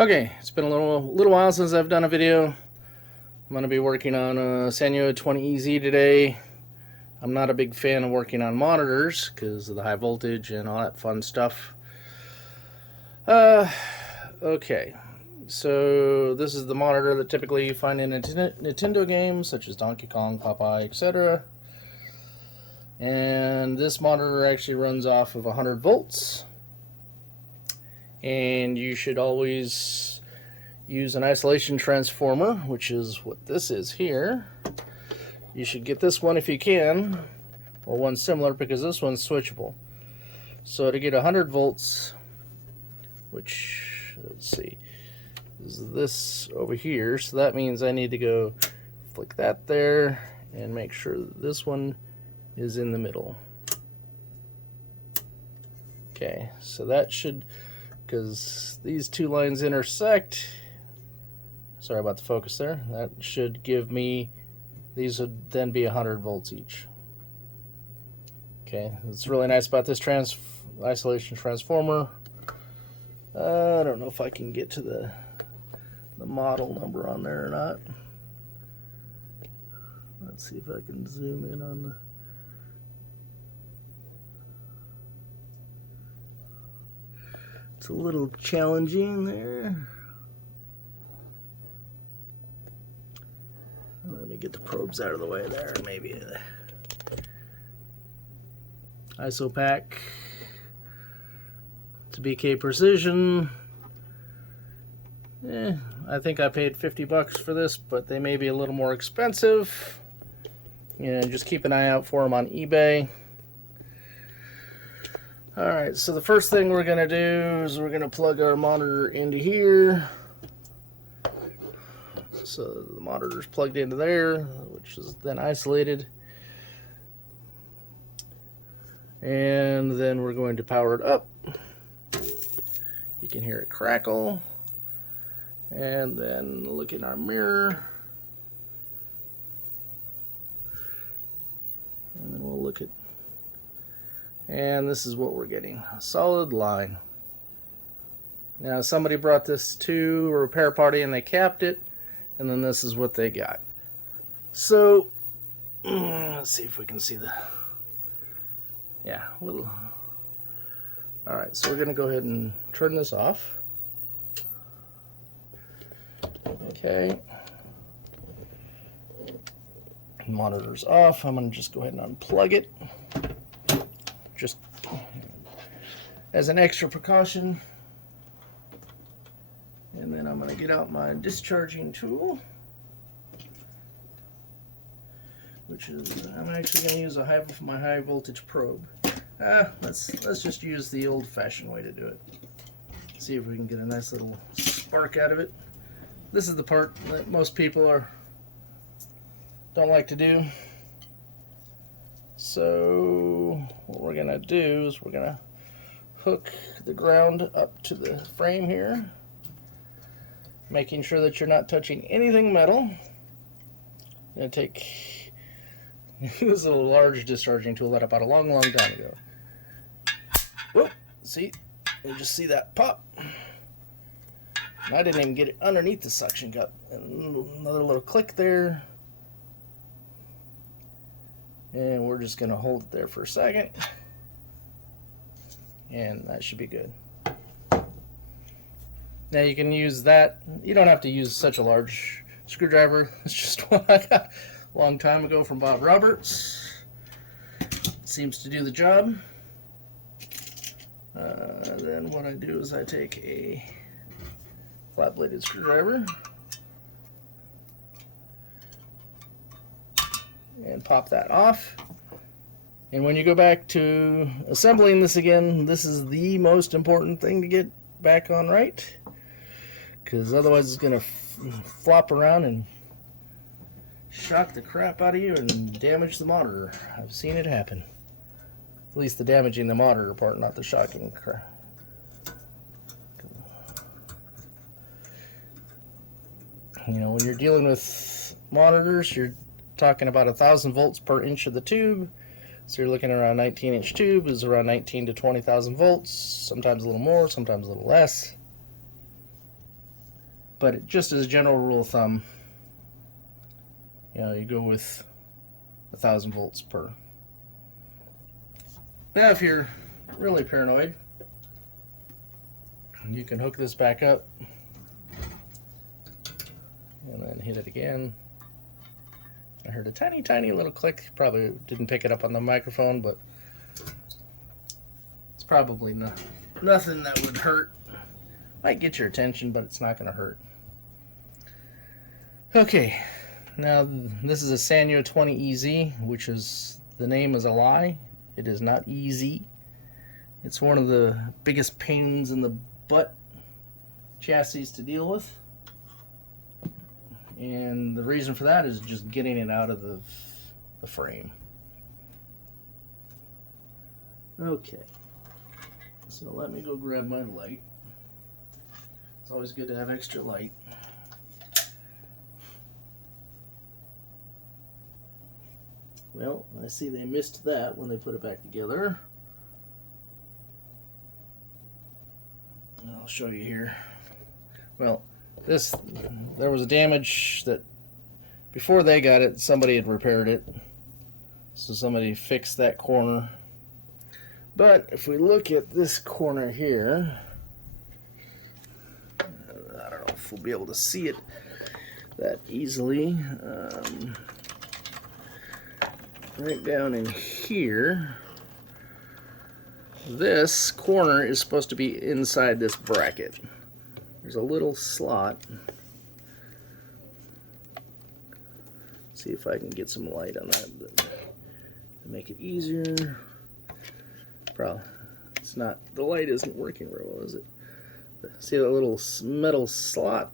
Okay, it's been a little while since I've done a video. I'm going to be working on a Sanyo 20EZ today. I'm not a big fan of working on monitors because of the high voltage and all that fun stuff. Okay, so this is the monitor that typically you find in Nintendo games such as Donkey Kong, Popeye, etc. And this monitor actually runs off of 100 volts. And you should always use an isolation transformer, which is what this is here. You should get this one if you can, or one similar, because this one's switchable. So to get 100 volts, which, let's see, is this over here. So that means I need to go flick that there and make sure that this one is in the middle. Okay, so that should, because these two lines intersect, sorry about the focus there, that should give me, these would then be 100 volts each. Okay, what's really nice about this isolation transformer, I don't know if I can get to the model number on there or not. Let's see if I can zoom in on the, it's a little challenging there. Let me get the probes out of the way there. Maybe the ISO pack to BK Precision. I think I paid 50 bucks for this, but they may be a little more expensive. You know, just keep an eye out for them on eBay. Alright, so the first thing we're going to do is we're going to plug our monitor into here. So the monitor's plugged into there, which is then isolated. And then we're going to power it up. You can hear it crackle. And then look in our mirror. And then we'll look at, and this is what we're getting, a solid line. Now somebody brought this to a repair party and they capped it, and then this is what they got. So let's see if we can see the, yeah, a little. Alright, so we're going to go ahead and turn this off. Okay. Monitor's off. I'm going to just go ahead and unplug it, just as an extra precaution. And then I'm going to get out my discharging tool, which is, I'm actually going to use my high voltage probe. Let's just use the old-fashioned way to do it. See if we can get a nice little spark out of it. This is the part that most people don't like to do. So what we're going to do is we're going to hook the ground up to the frame here, making sure that you're not touching anything metal. I'm going to take this is a large discharging tool that I bought a long time ago. Whoop! See? You just see that pop. And I didn't even get it underneath the suction cup. And another little click there. And we're just going to hold it there for a second. And that should be good. Now you can use that. You don't have to use such a large screwdriver. It's just one I got a long time ago from Bob Roberts. Seems to do the job. Then what I do is I take a flat-bladed screwdriver and pop that off. And when you go back to assembling this again, this is the most important thing to get back on right, because otherwise it's going to flop around and shock the crap out of you and damage the monitor. I've seen it happen. At least the damaging the monitor part, not the shocking crap. You know, when you're dealing with monitors, you're talking about 1,000 volts per inch of the tube. So you're looking around 19-inch tube is around 19 to 20,000 volts, sometimes a little more, sometimes a little less. But just as a general rule of thumb, you go with 1,000 volts per. Now, if you're really paranoid, you can hook this back up and then hit it again. I heard a tiny, tiny little click. Probably didn't pick it up on the microphone, but it's probably nothing that would hurt. Might get your attention, but it's not going to hurt. Okay, now this is a Sanyo 20EZ, which is, the name is a lie. It is not easy. It's one of the biggest pains in the butt chassis to deal with. And the reason for that is just getting it out of the frame. Okay, so let me go grab my light. It's always good to have extra light. Well, I see they missed that when they put it back together. I'll show you here. Well, there was a damage that before they got it, somebody had repaired it. So somebody fixed that corner. But if we look at this corner here, I don't know if we'll be able to see it that easily. Right down in here, this corner is supposed to be inside this bracket. There's a little slot. See if I can get some light on that to make it easier. Probably it's not, the light isn't working real well, is it? See that little metal slot?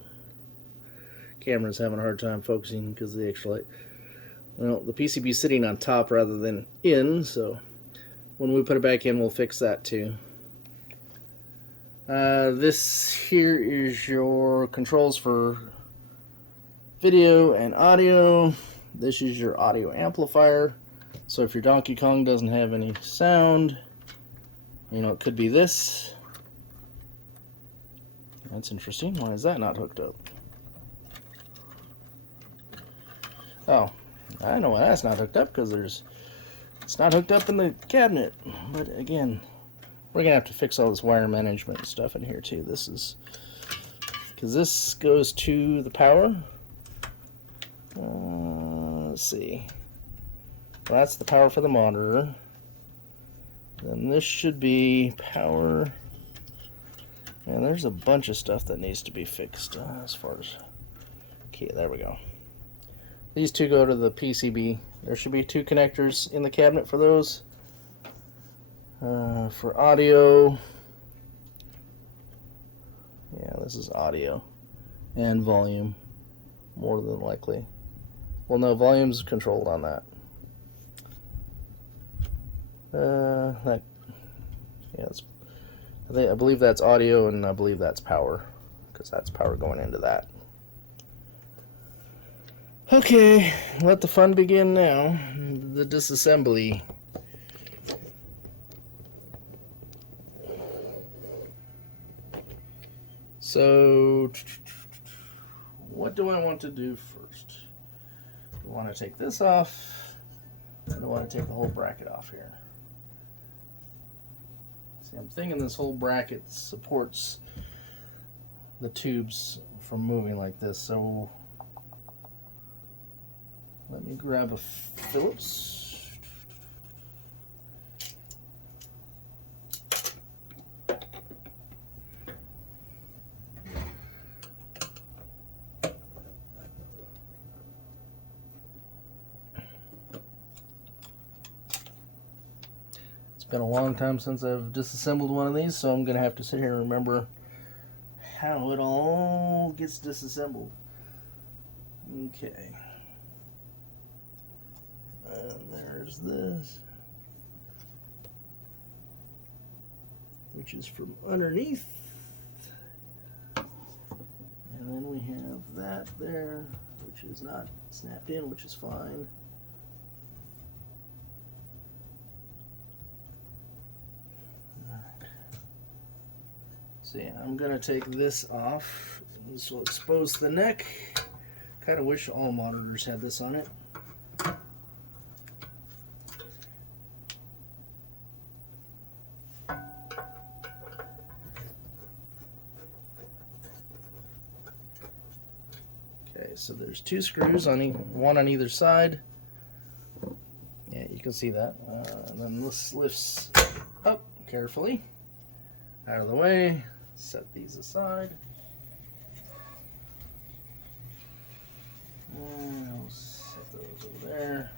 Camera's having a hard time focusing because of the extra light. Well, the PCB is sitting on top rather than in, so when we put it back in, we'll fix that too. This here is your controls for video and audio. This is your audio amplifier. So if your Donkey Kong doesn't have any sound, it could be this. That's interesting. Why is that not hooked up? Oh, I know why that's not hooked up, because it's not hooked up in the cabinet. But again, we're gonna have to fix all this wire management stuff in here too. This is because this goes to the power. Let's see. Well, that's the power for the monitor. Then this should be power. And there's a bunch of stuff that needs to be fixed as far as. Okay, there we go. These two go to the PCB. There should be two connectors in the cabinet for those. For audio, yeah, this is audio and volume, more than likely. Well, no, volume's controlled on that. I believe that's audio, and I believe that's power, because that's power going into that. Okay, let the fun begin now. The disassembly. So, what do I want to do first? Do I want to take this off? Or do I want to take the whole bracket off here? See, I'm thinking this whole bracket supports the tubes from moving like this, so let me grab a Phillips. It's been a long time since I've disassembled one of these, so I'm going to have to sit here and remember how it all gets disassembled. Okay. And there's this, which is from underneath. And then we have that there, which is not snapped in, which is fine. See, I'm going to take this off This will expose the neck. Kind of wish all monitors had this on it. Okay, so there's 2 screws on one on either side. Yeah, you can see that. And then this lifts up carefully out of the way. Set these aside. And I'll set those over there.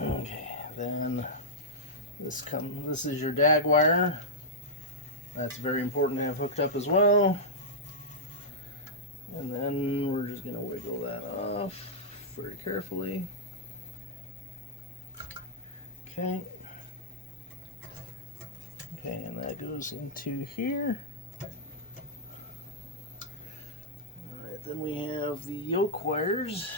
Okay, then this is your DAG wire. That's very important to have hooked up as well. And then we're just going to wiggle that off very carefully. Okay. Okay, and that goes into here. Alright, then we have the yoke wires.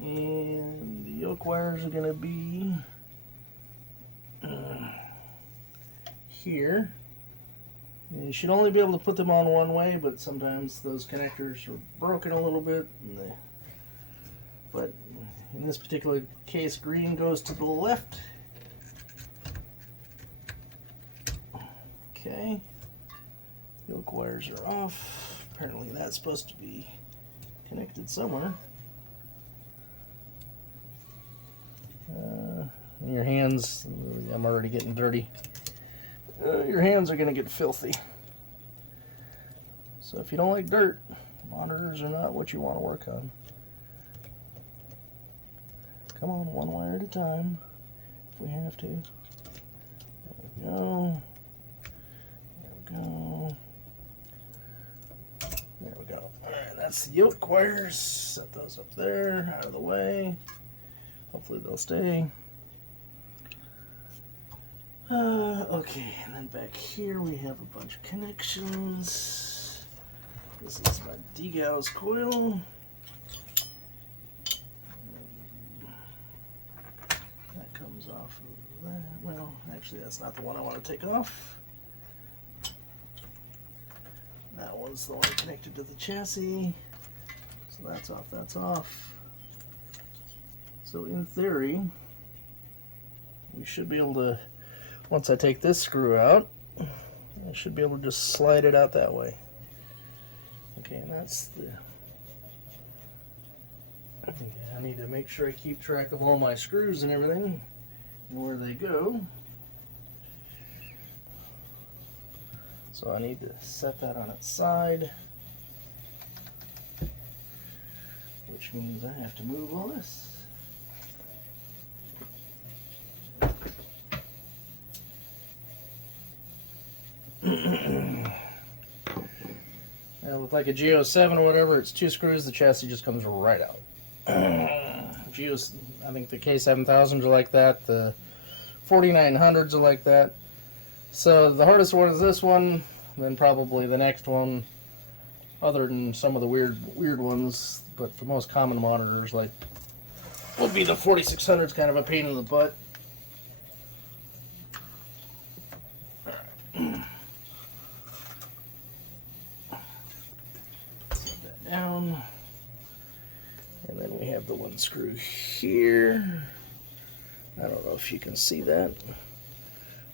And the yoke wires are going to be here. And you should only be able to put them on one way, but sometimes those connectors are broken a little bit. But in this particular case, green goes to the left. Okay. Yoke wires are off. Apparently that's supposed to be connected somewhere. And your hands, I'm already getting dirty. Your hands are going to get filthy. So if you don't like dirt, monitors are not what you want to work on. Come on, one wire at a time, if we have to. There we go. There we go. There we go. Alright, that's the yoke wires. Set those up there, out of the way. Hopefully they'll stay. Okay, and then back here we have a bunch of connections. This is my degauss coil. That comes off of that. Well, actually that's not the one I want to take off. That one's the one connected to the chassis. So that's off, that's off. So in theory, we should be able to, once I take this screw out, I should be able to just slide it out that way. Okay, and that's the... Okay, I need to make sure I keep track of all my screws and everything, and where they go. So I need to set that on its side, which means I have to move all this. Now with like a Geo7 or whatever, it's 2 screws, the chassis just comes right out. I think the K7000s are like that, the 4900s are like that. So the hardest one is this one, then probably the next one, other than some of the weird ones, but the most common monitors like would be the 4600s, kind of a pain in the butt. Down, and then we have the one screw here. I don't know if you can see that.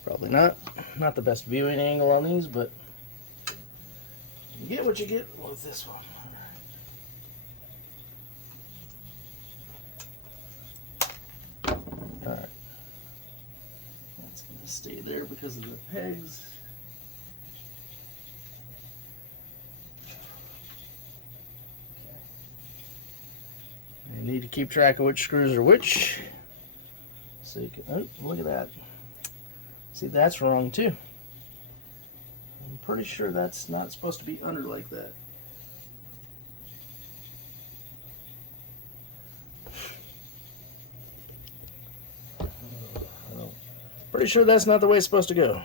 Probably not. Not the best viewing angle on these, but you get what you get with this one. Alright. That's going to stay there because of the pegs. You need to keep track of which screws are which. So you can, oh, look at that. See, that's wrong too. I'm pretty sure that's not supposed to be under like that. Pretty sure that's not the way it's supposed to go.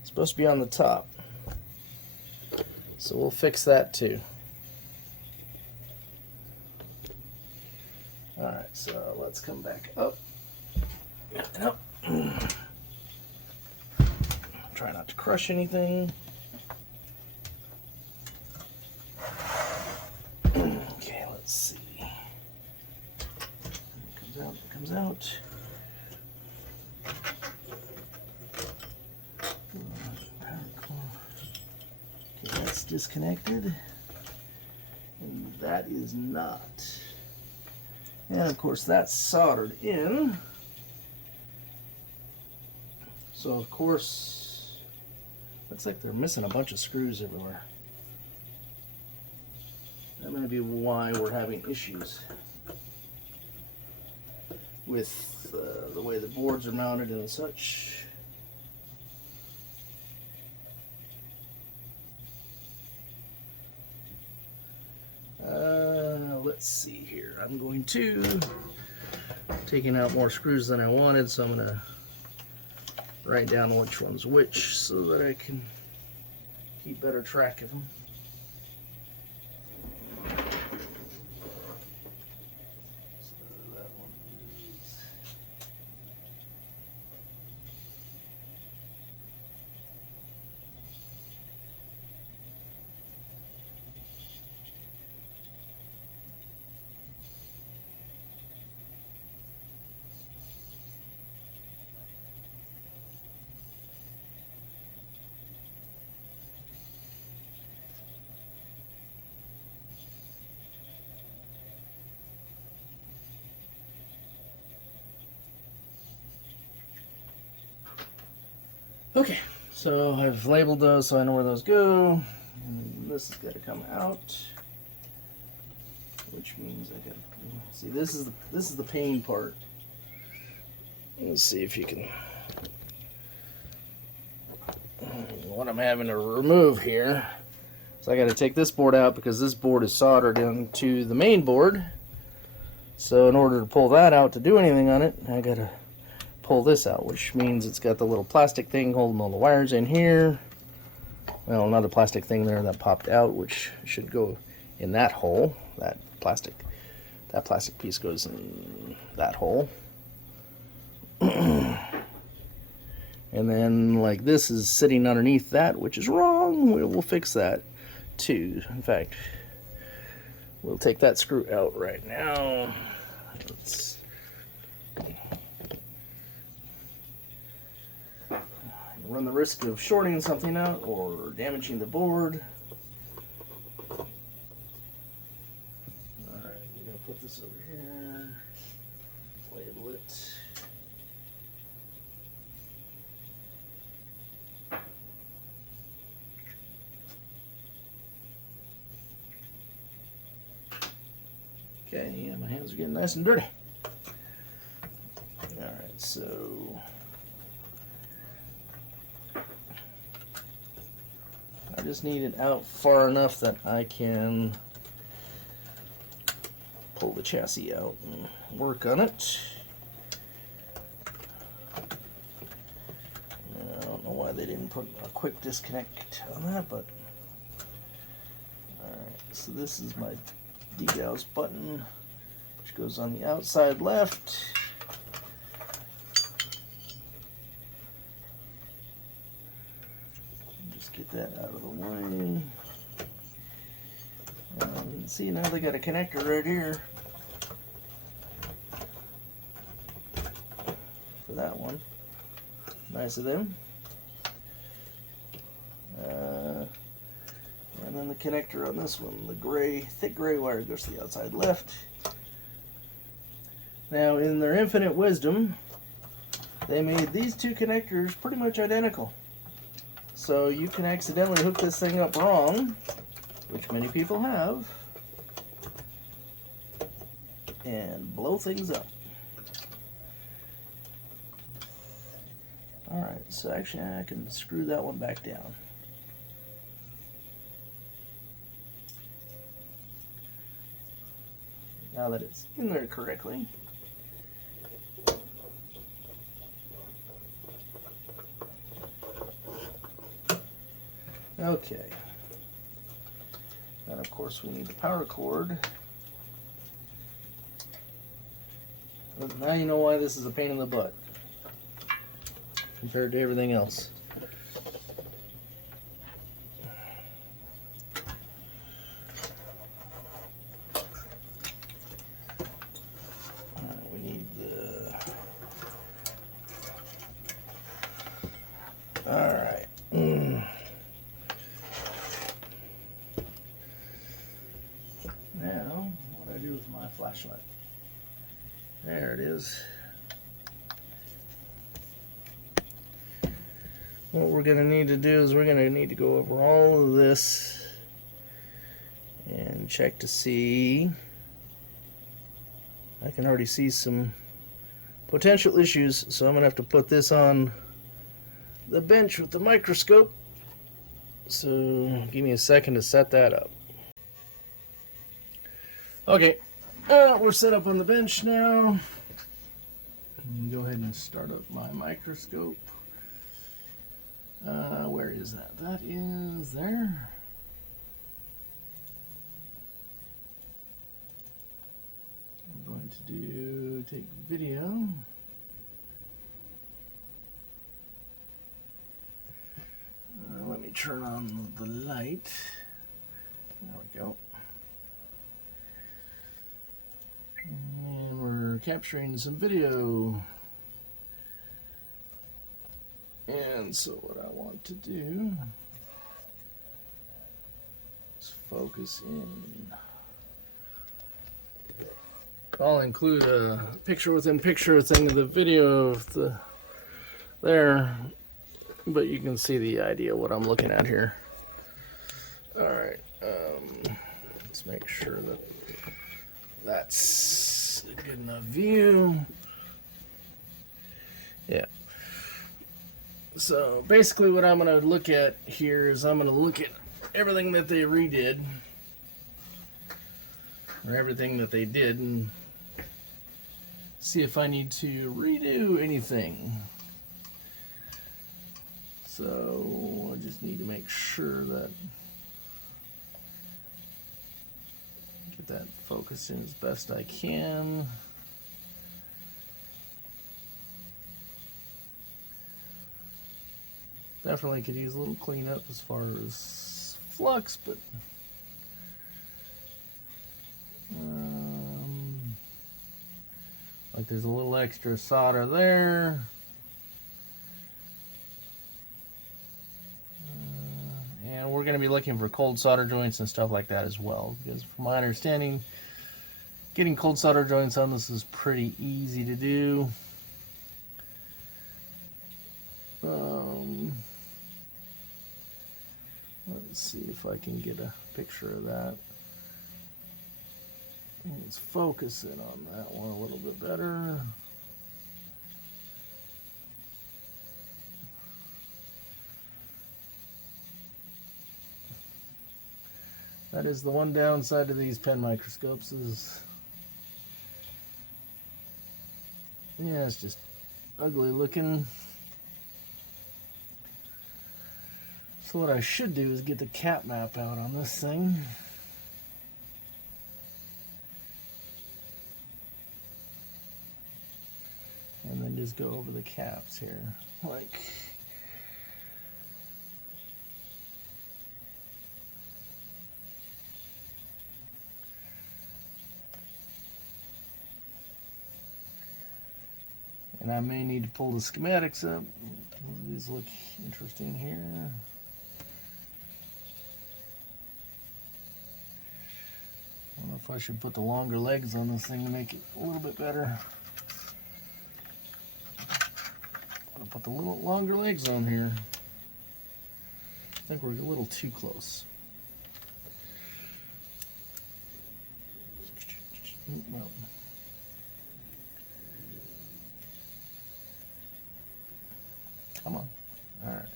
It's supposed to be on the top. So we'll fix that too. Alright, so let's come back up. Up. try not to crush anything. Okay, let's see. It comes out, it comes out. Okay, that's disconnected. And that is not. And of course that's soldered in. So of course, looks like they're missing a bunch of screws everywhere. That might be why we're having issues with the way the boards are mounted and such. Let's see here. I'm going to taking out more screws than I wanted, so I'm going to write down which one's which so that I can keep better track of them. Okay, so I've labeled those so I know where those go. And this has got to come out, which means I got to see. This is the pain part. Let's see if you can. What I'm having to remove here. So I got to take this board out because this board is soldered into the main board. So in order to pull that out to do anything on it, I got to pull this out, which means it's got the little plastic thing holding all the wires in here. Well, another plastic thing there that popped out, which should go in that hole. That plastic piece goes in that hole. And then like this is sitting underneath that, which is wrong. We'll fix that too. In fact, we'll take that screw out right now. Let's run the risk of shorting something out or damaging the board. Alright, we're going to put this over here, label it. Okay, yeah, my hands are getting nice and dirty. Alright, so I just need it out far enough that I can pull the chassis out and work on it. I don't know why they didn't put a quick disconnect on that, but alright, so this is my degauss button, which goes on the outside left. Get that out of the way. See, now they got a connector right here for that one. Nice of them. And then the connector on this one, the gray, thick gray wire goes to the outside left. Now, in their infinite wisdom, they made these two connectors pretty much identical. So you can accidentally hook this thing up wrong, which many people have, and blow things up. Alright, so actually I can screw that one back down. Now that it's in there correctly. Okay. And of course we need the power cord. But now you know why this is a pain in the butt compared to everything else. my flashlight? There it is. What we're going to need to do is we're going to need to go over all of this and check to see. I can already see some potential issues, so I'm going to have to put this on the bench with the microscope. So give me a second to set that up. Okay, we're set up on the bench now. Go ahead and start up my microscope. Where is that? That is there. I'm going to take video. Let me turn on the light. There we go. And we're capturing some video. And so what I want to do is focus in. I'll include a picture within picture thing of the video of the there, but you can see the idea of what I'm looking at here. All right, let's make sure that that's a good enough view. Yeah. So basically what I'm going to look at here is I'm going to look at everything that they redid, or everything that they did, and see if I need to redo anything. So I just need to make sure that get that focused in as best I can. Definitely could use a little cleanup as far as flux, but like there's a little extra solder there. And we're going to be looking for cold solder joints and stuff like that as well, because from my understanding, getting cold solder joints on this is pretty easy to do. Let's see if I can get a picture of that. Let's focus in on that one a little bit better. That is the one downside of these pen microscopes is, yeah, it's just ugly looking. So what I should do is get the cap map out on this thing. And then just go over the caps here. Like, and I may need to pull the schematics up. These look interesting here. I don't know if I should put the longer legs on this thing to make it a little bit better. I'm gonna put the little longer legs on here. I think we're a little too close. Well, come on. All right.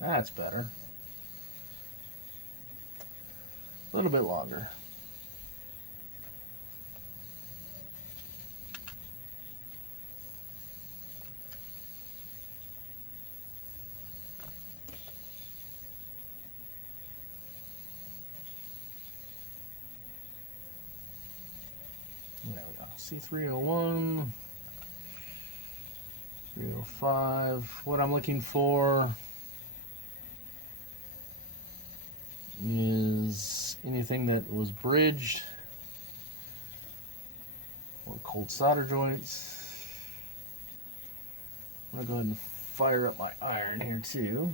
That's better. A little bit longer. There we go. C301, 305. What I'm looking for is anything that was bridged or cold solder joints. I'm going to go ahead and fire up my iron here too.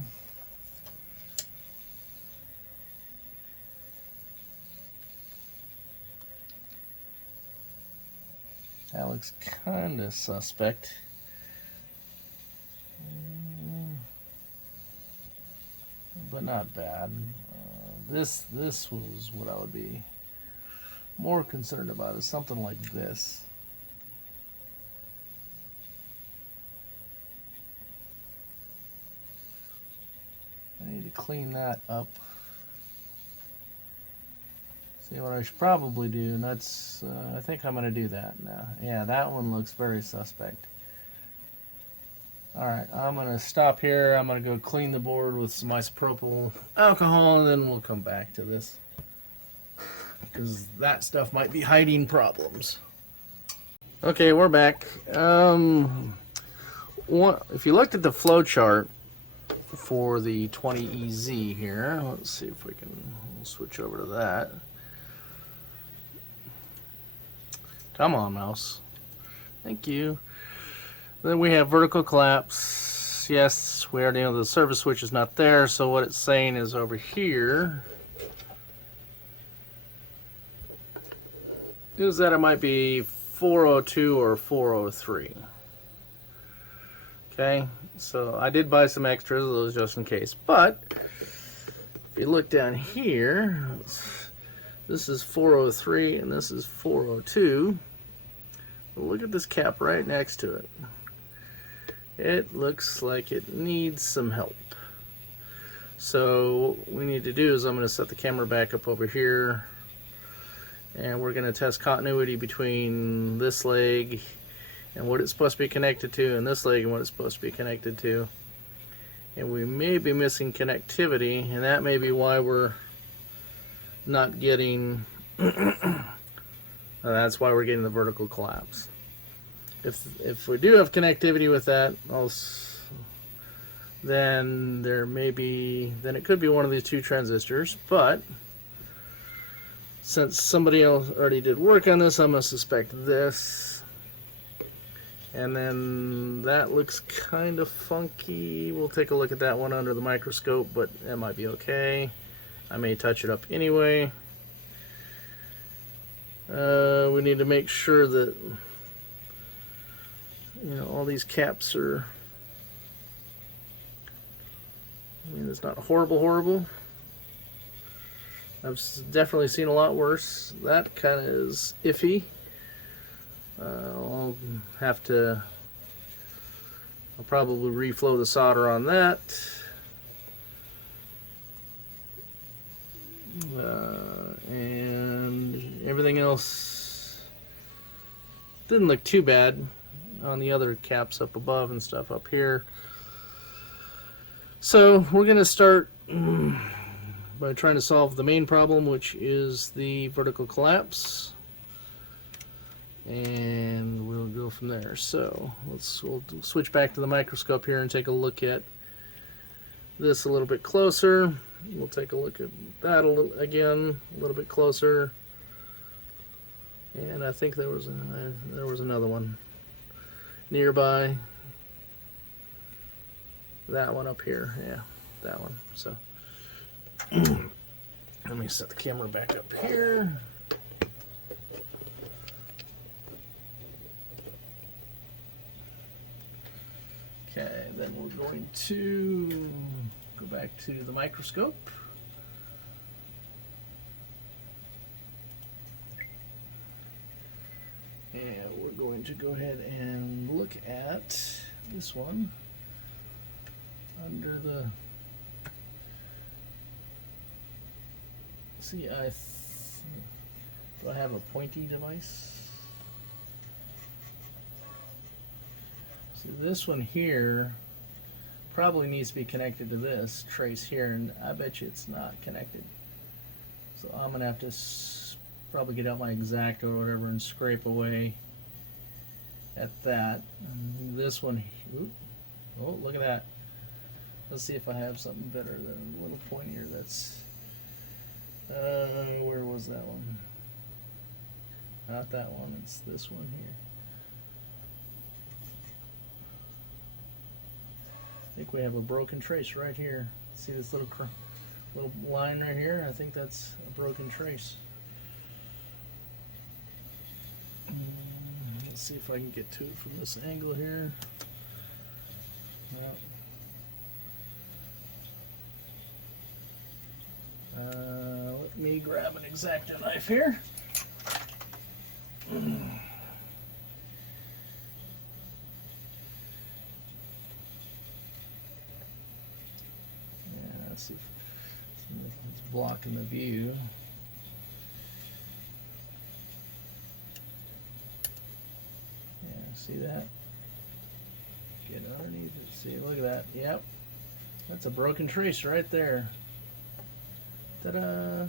That looks kind of suspect. But not bad. This was what I would be more concerned about, is something like this. I need to clean that up. See what I should probably do, and that's, I think I'm going to do that now. Yeah, that one looks very suspect. Alright, I'm going to stop here. I'm going to go clean the board with some isopropyl alcohol, and then we'll come back to this, because that stuff might be hiding problems. Okay, we're back. If you looked at the flow chart for the 20EZ here, let's see if we can switch over to that. Come on, mouse. Thank you. Then we have vertical collapse. Yes, we already know the service switch is not there, so what it's saying is over here is that it might be 402 or 403. Okay, so I did buy some extras of those just in case. But if you look down here, this is 403 and this is 402. Look at this cap right next to it. It looks like it needs some help. So what we need to do is I'm going to set the camera back up over here, and we're going to test continuity between this leg and what it's supposed to be connected to, and this leg and what it's supposed to be connected to. And we may be missing connectivity, and that may be why we're not getting that's why we're getting the vertical collapse. If we do have connectivity with that, then it could be one of these two transistors. But since somebody else already did work on this, I'm going to suspect this. And then that looks kind of funky. We'll take a look at that one under the microscope, but that might be okay. I may touch it up anyway. We need to make sure that, you know, all these caps are, I mean, it's not horrible. I've definitely seen a lot worse. That kind of is iffy. I'll probably reflow the solder on that. And everything else didn't look too bad on the other caps up above and stuff up here. So we're going to start by trying to solve the main problem, which is the vertical collapse, and we'll go from there. So we'll switch back to the microscope here and take a look at this a little bit closer. We'll take a look at that a little bit closer, and I think there was another one nearby. That one up here, yeah, that one. So let me set the camera back up here. Okay, then we're going to go back to the microscope. And we're going to go ahead and look at this one under the, see, do I have a pointy device? See, this one here probably needs to be connected to this trace here, and I bet you it's not connected. So I'm gonna have to probably get out my X-Acto or whatever and scrape away at that. And this one, ooh, oh, look at that. Let's see if I have something better than a little pointier. That's where was that one? Not that one, it's this one here. I think we have a broken trace right here. See this little line right here? I think that's a broken trace. Let's see if I can get to it from this angle here. Let me grab an X-Acto knife here. Yeah, let's see if it's blocking the view. Yeah, see that? Get underneath it. See, look at that. Yep. That's a broken trace right there. Ta-da!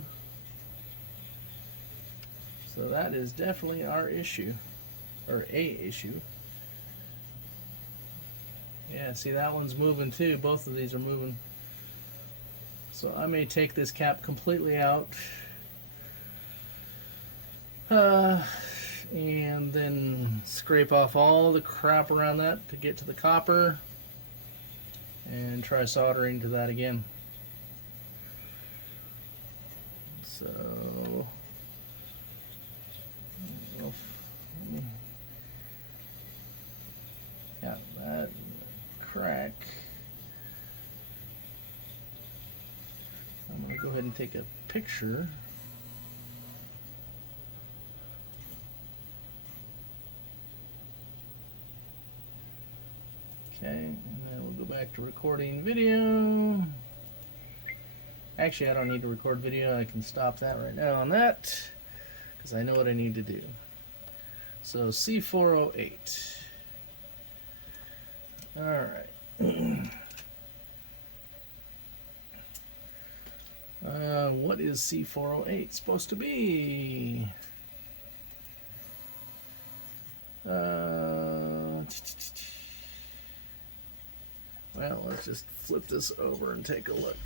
So that is definitely our issue, or a issue. Yeah, see that one's moving too. Both of these are moving. So I may take this cap completely out. And then scrape off all the crap around that to get to the copper and try soldering to that again. So yeah, that crack. I'm going to go ahead and take a picture. Okay, and then we'll go back to recording video. Actually, I don't need to record video. I can stop that right now on that because I know what I need to do. So C408. All right. What is C408 supposed to be? Well, let's just flip this over and take a look.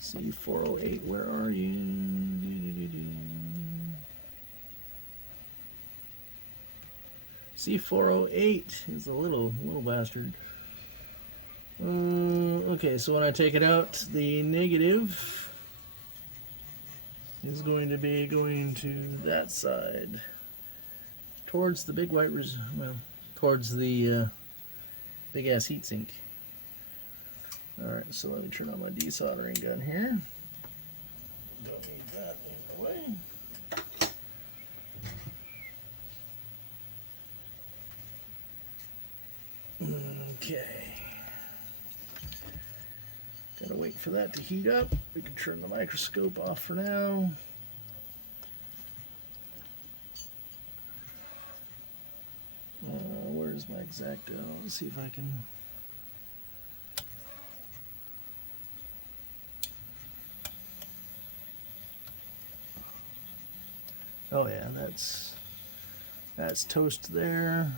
C408, where are you? C408 is a little bastard. Okay, so when I take it out, the negative is going to be going to that side, towards the big white, well, towards the big ass heatsink. Alright, so let me turn on my desoldering gun here. Don't need that in the way. Okay. Gotta wait for that to heat up. We can turn the microscope off for now. Where's my X-Acto? Let's see if I can. Oh yeah, that's toast there.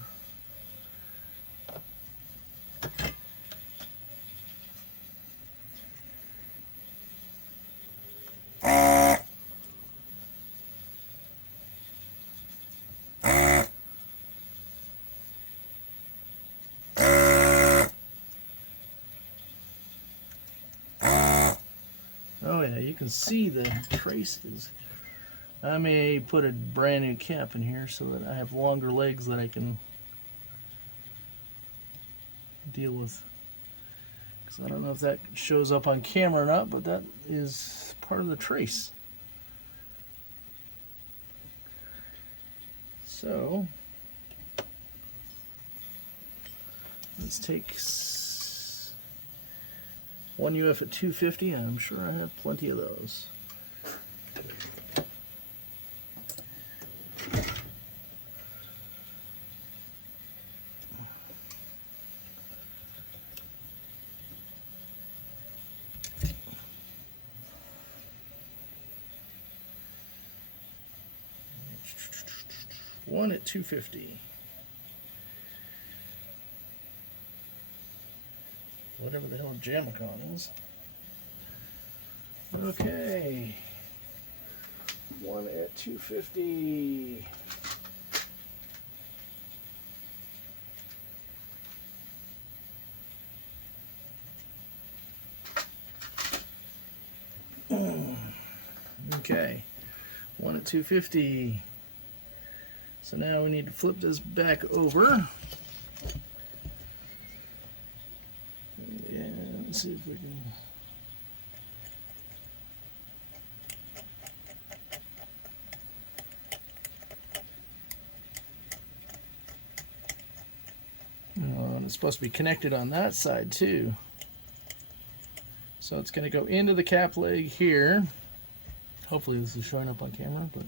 Oh yeah, you can see the traces. I may put a brand new cap in here so that I have longer legs that I can deal with. Because I don't know if that shows up on camera or not, but that is part of the trace. So let's take one UF at 250. I'm sure I have plenty of those. One at 250. Whatever the hell Jamicon is. Okay. One at 250. Okay, 1 at 250. So now we need to flip this back over. And let's see if we can. And it's supposed to be connected on that side too. So it's going to go into the cap leg here. Hopefully this is showing up on camera, but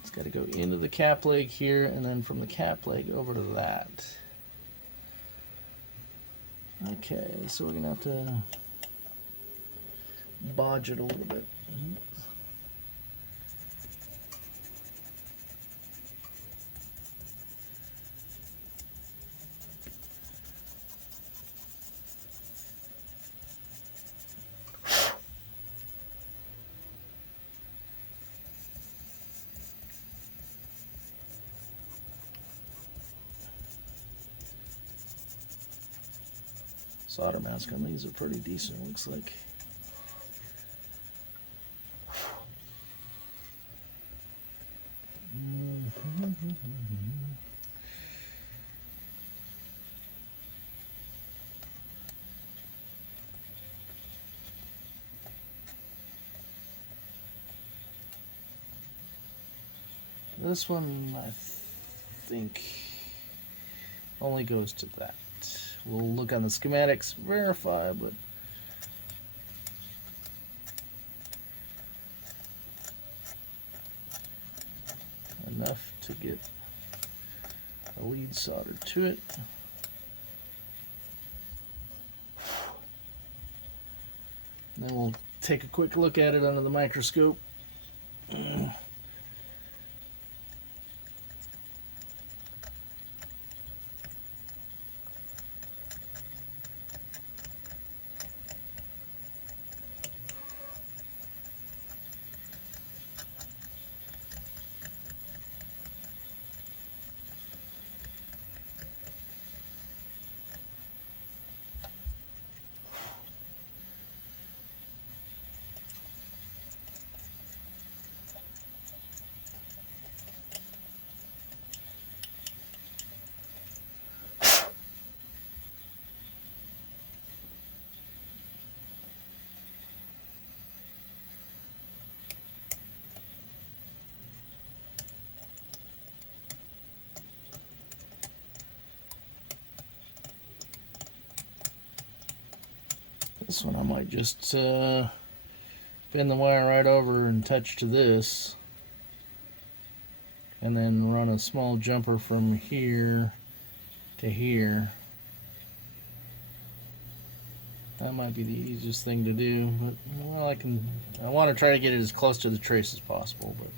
it's got to go into the cap leg here, and then from the cap leg over to that. Okay, so we're going to have to bodge it a little bit. Solder mask on these are pretty decent, looks like. This one, I think, only goes to that. We'll look on the schematics, verify, but enough to get a lead soldered to it. And then we'll take a quick look at it under the microscope. This one I might just bend the wire right over and touch to this, and then run a small jumper from here to here. That might be the easiest thing to do, but well, I want to try to get it as close to the trace as possible, but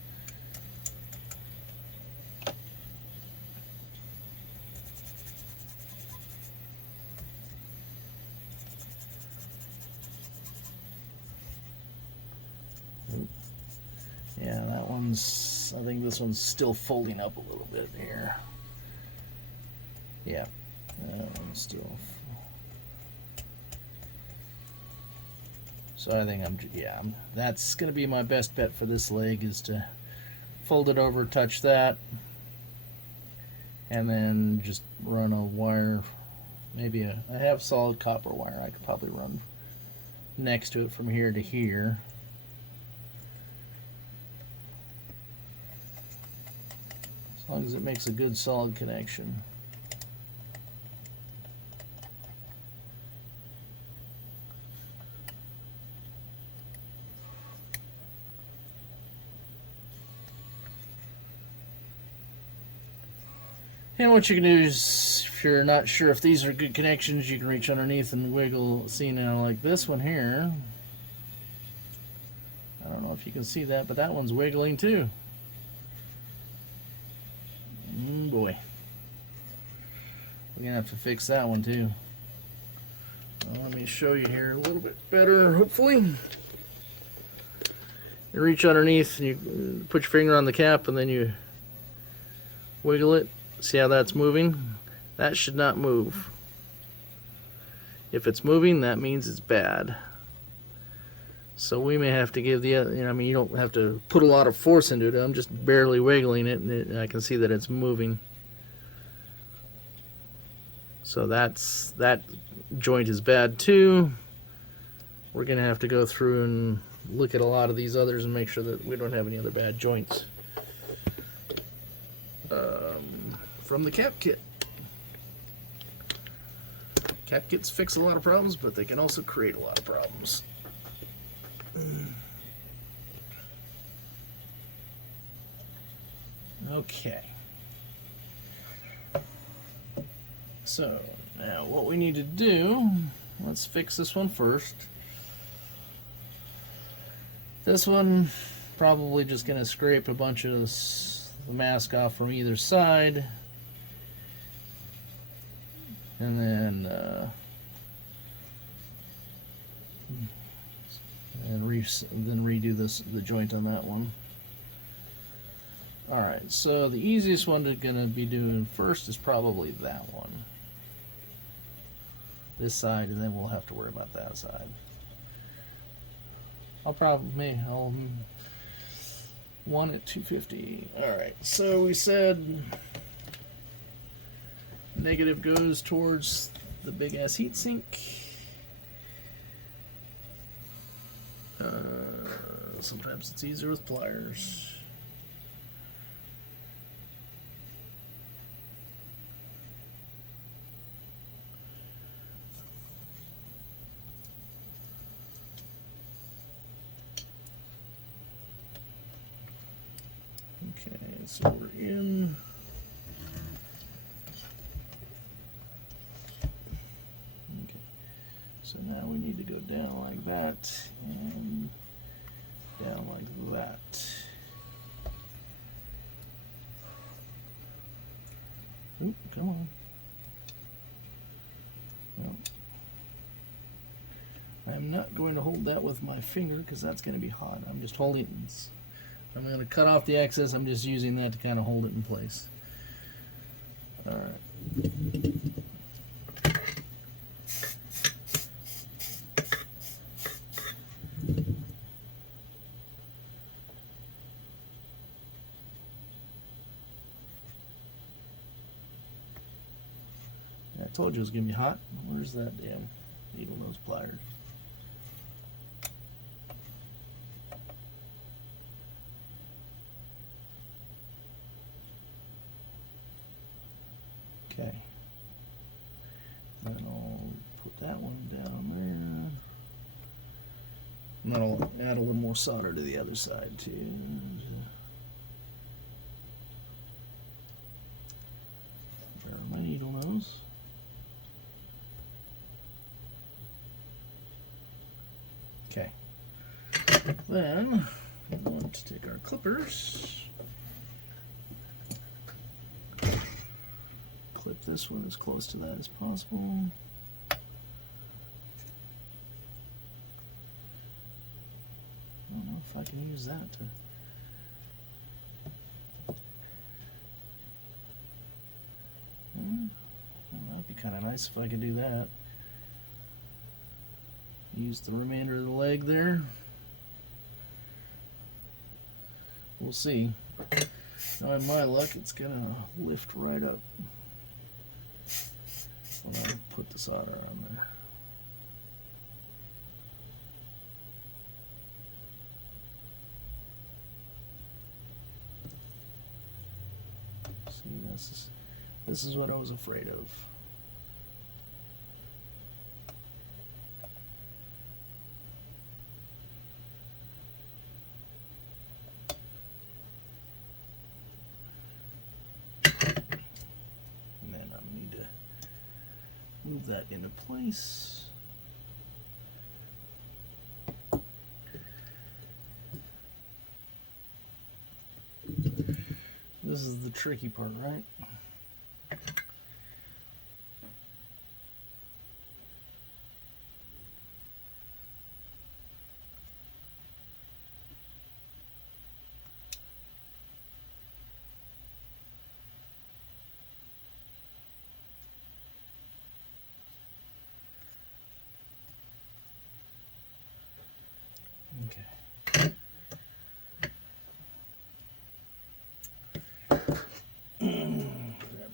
yeah, that one's, I think this one's still folding up a little bit here. Yeah, that one's still. So I think that's going to be my best bet for this leg, is to fold it over, touch that, and then just run a wire, maybe I have solid copper wire I could probably run next to it from here to here. As long as it makes a good solid connection. And what you can do is, if you're not sure if these are good connections, you can reach underneath and wiggle. See now, like this one here, I don't know if you can see that, but that one's wiggling too. Boy, we're gonna have to fix that one too. Well, let me show you here a little bit better, hopefully. You reach underneath and you put your finger on the cap and then you wiggle it. See how that's moving? That should not move. If it's moving, that means it's bad. So we may have to give the, I mean, you don't have to put a lot of force into it. I'm just barely wiggling it, and I can see that it's moving. So that joint is bad too. We're going to have to go through and look at a lot of these others and make sure that we don't have any other bad joints. From the cap kit. Cap kits fix a lot of problems, but they can also create a lot of problems. Okay. So, now what we need to do, let's fix this one first. This one, probably just going to scrape a bunch of the mask off from either side. And then redo the joint on that one. Alright, so the easiest one to gonna be doing first is probably that one. This side, and then we'll have to worry about that side. I'll want it 250. Alright, so we said negative goes towards the big ass heatsink. Sometimes it's easier with pliers. Okay, so we're in. Okay, so now we need to go down like that and down like that. Oop, come on. Well, I'm not going to hold that with my finger because that's going to be hot. I'm just holding it. I'm going to cut off the excess. I'm just using that to kind of hold it in place. All right. I told you it was going to be hot. Where's that damn needle nose pliers? Okay. Then I'll put that one down there. And then I'll add a little more solder to the other side too. Where are my needle nose? Okay. Then we want to take our clippers. Clip this one as close to that as possible. I don't know if I can use that to. Well, that'd be kind of nice if I could do that. Use the remainder of the leg there. We'll see. Now, in my luck, it's gonna lift right up when I put the solder on there. See, this is what I was afraid of. Move that into place. This is the tricky part, right? Okay. Grab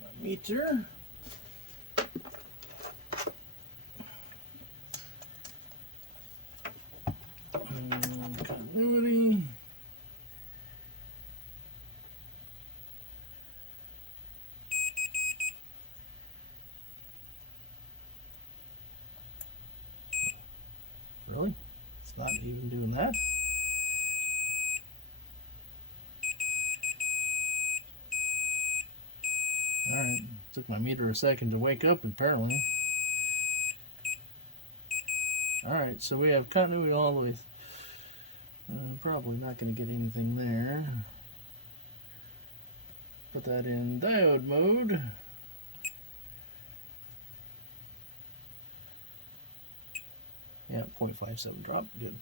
my meter. Continuity. Really? It's not even doing that? Alright, took my meter a second to wake up apparently. Alright, so we have continuity all the way. Probably not going to get anything there. Put that in diode mode. Yeah, 0.57 drop, good.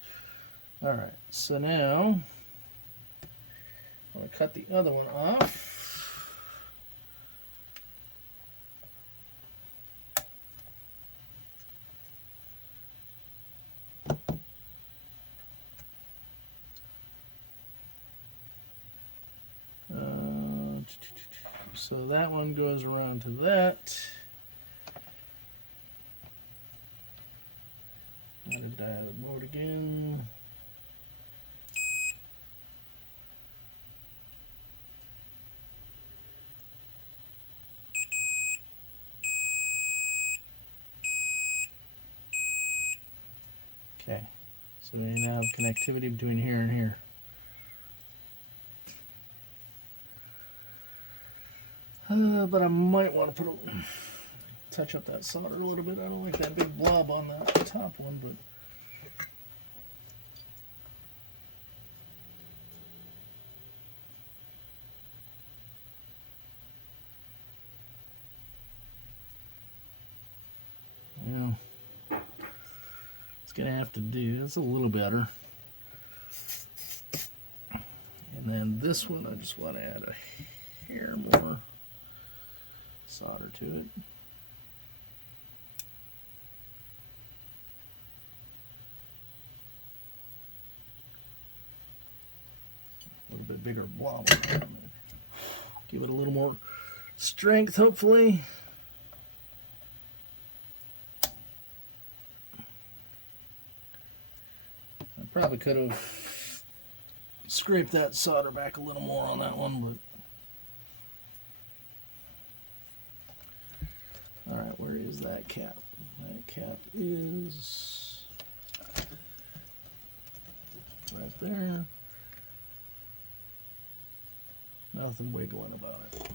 Alright, so now I'm going to cut the other one off. So that one goes around to that. Add a diode mode again. Okay, so we now have connectivity between here and here. But I might want to touch up that solder a little bit. I don't like that big blob on that top one, but yeah, it's gonna have to do. It's a little better. And then this one, I just want to add a hair more solder to it. A little bit bigger blob. Give it a little more strength, hopefully. I probably could have scraped that solder back a little more on that one, but alright, where is that cap? That cap is right there. Nothing wiggling about it.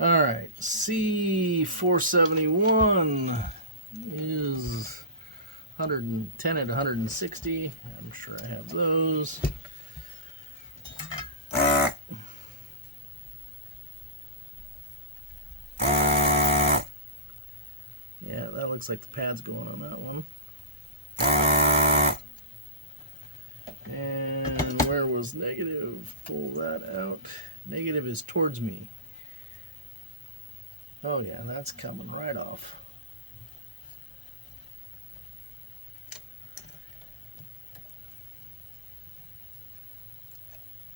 Alright, C471 is 110 and 160. I'm sure I have those. Yeah, that looks like the pad's going on that one. And where was negative? Pull that out. Negative is towards me. Oh yeah, that's coming right off.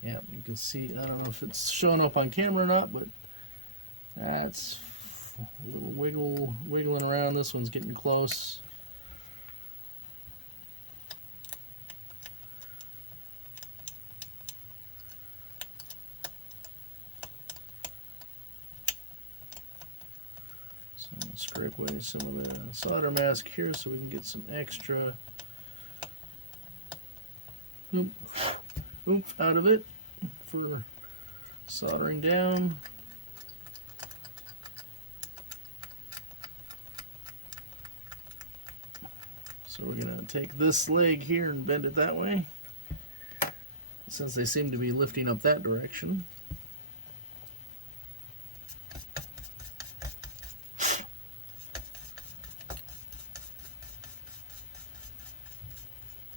Yeah, you can see, I don't know if it's showing up on camera or not, but that's a little wiggling around. This one's getting close. So scrape away some of the solder mask here so we can get some extra oomph out of it for soldering down. So we're going to take this leg here and bend it that way, since they seem to be lifting up that direction.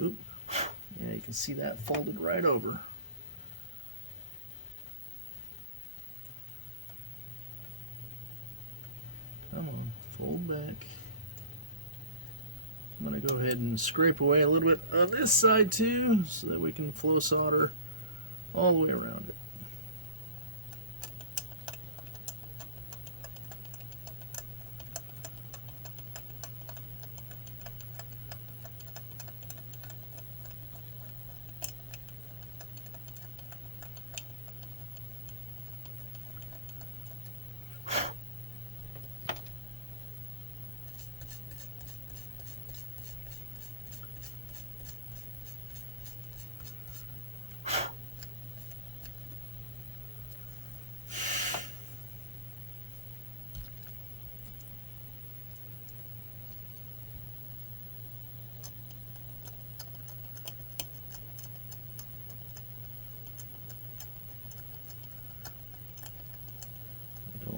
Oop. Yeah, you can see that folded right over. Come on, fold back. I'm going to go ahead and scrape away a little bit on this side too, so that we can flow solder all the way around it.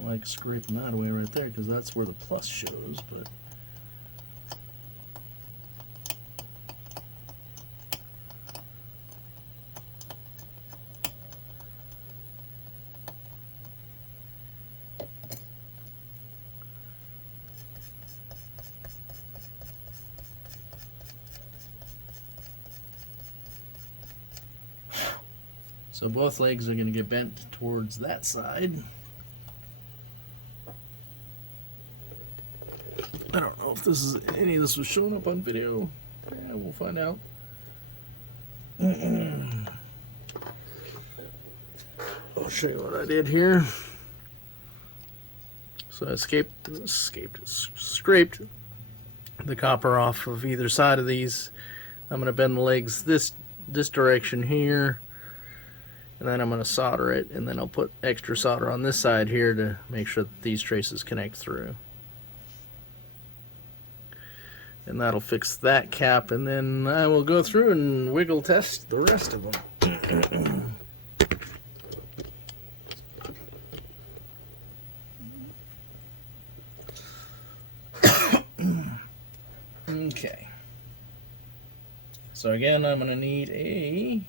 Like scraping that away right there because that's where the plus shows, but so both legs are going to get bent towards that side. I don't know if any of this was showing up on video. Yeah, we'll find out. I'll show you what I did here. So I scraped the copper off of either side of these. I'm going to bend the legs this direction here, and then I'm going to solder it, and then I'll put extra solder on this side here to make sure that these traces connect through. And that'll fix that cap, and then I will go through and wiggle test the rest of them. Okay. So again, I'm going to need a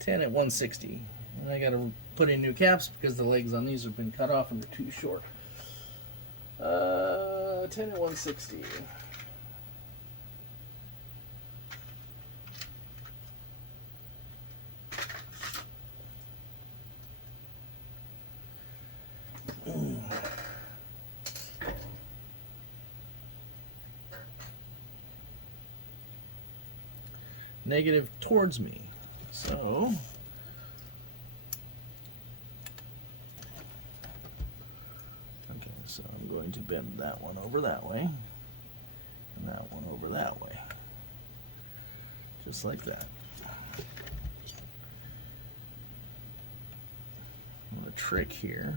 10 at 160. And I got to put in new caps because the legs on these have been cut off and they're too short. 10 at 160. Negative towards me. So okay, so I'm going to bend that one over that way and that one over that way. Just like that. I'm going to trick here.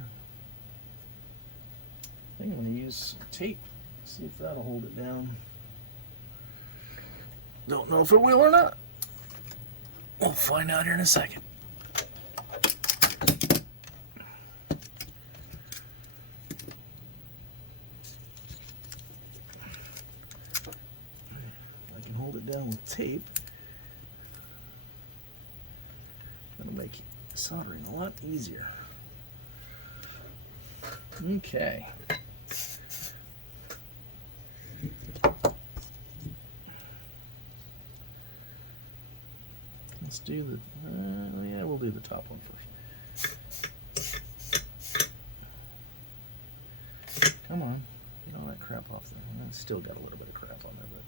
I think I'm going to use tape. See if that'll hold it down. Don't know if it will or not. We'll find out here in a second. I can hold it down with tape. That'll make soldering a lot easier. Okay. Let's do the, yeah, we'll do the top one first. Come on, get all that crap off there. It's still got a little bit of crap on there, but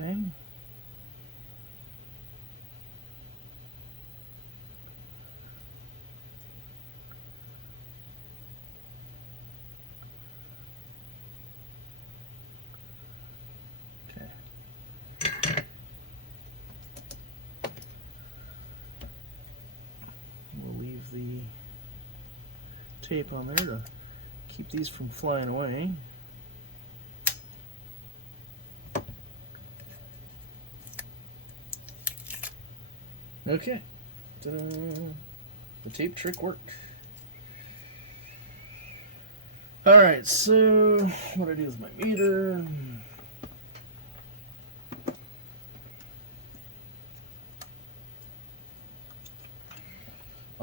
okay. The tape on there to keep these from flying away. Okay, the tape trick worked. Alright, so what do I do with my meter?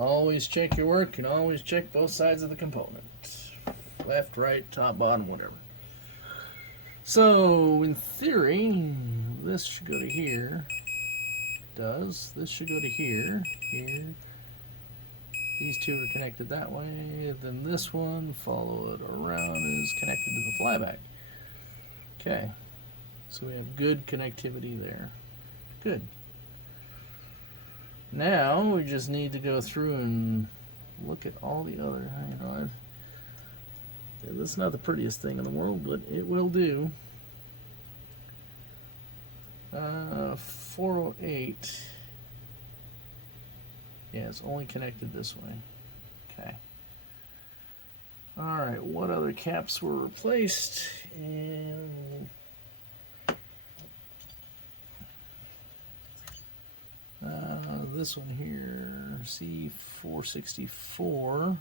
Always check your work and always check both sides of the component. Left, right, top, bottom, whatever. So, in theory, this should go to here. It does. This should go to here. Here. These two are connected that way. Then this one, follow it around, is connected to the flyback. Okay. So we have good connectivity there. Good. Now we just need to go through and look at all the other, you know, this is not the prettiest thing in the world, but it will do. 408. Yeah, it's only connected this way. Okay. Alright, what other caps were replaced? And this one here, C464.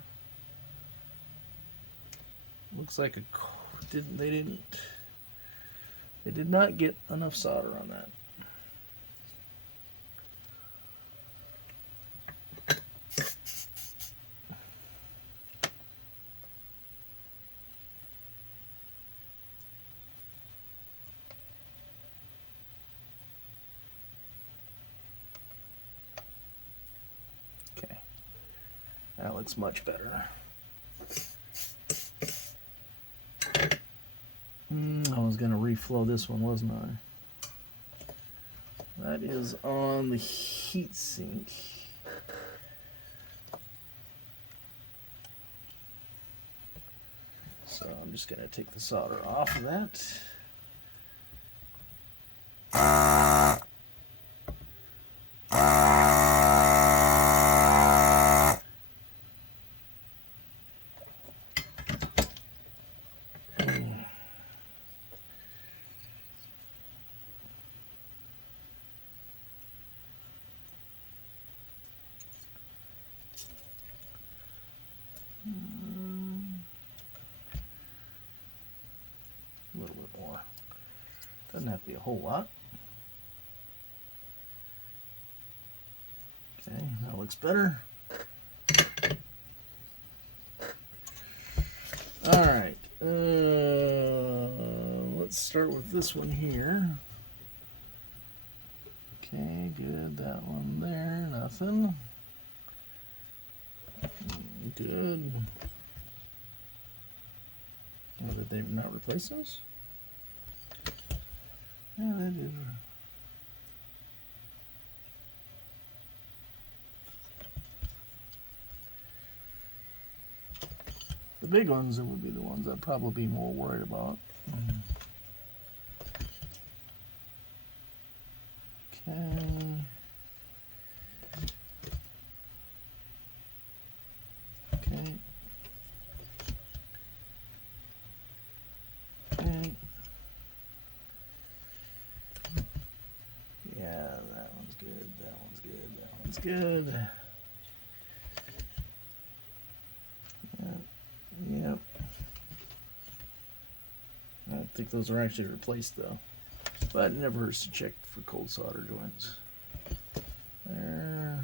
Looks like they did not get enough solder on that. Okay, that looks much better. I was going to reflow this one, wasn't I? That is on the heat sink. So I'm just going to take the solder off of that. A little bit more. Doesn't have to be a whole lot. Okay, that looks better. Alright, let's start with this one here. Okay, good. That one there, nothing. Good. Oh, did they not replace those? Yeah, they did. The big ones would be the ones I'd probably be more worried about. Okay. Okay. Okay. Yeah, that one's good. That one's good. That one's good. Yep. I don't think those are actually replaced though. But it never hurts to check for cold solder joints. There.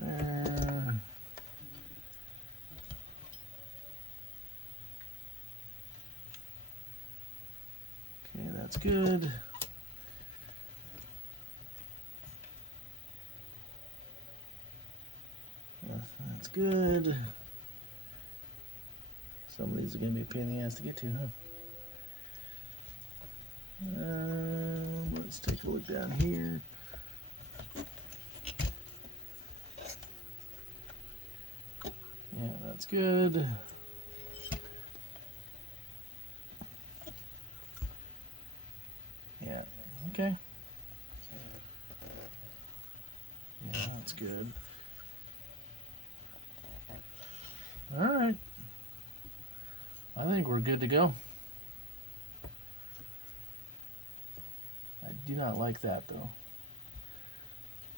There. Okay, that's good. That's good. Some of these are going to be a pain in the ass to get to, huh? Let's take a look down here. Yeah, that's good. Yeah, okay. Yeah, that's good. All right. I think we're good to go. I do not like that though.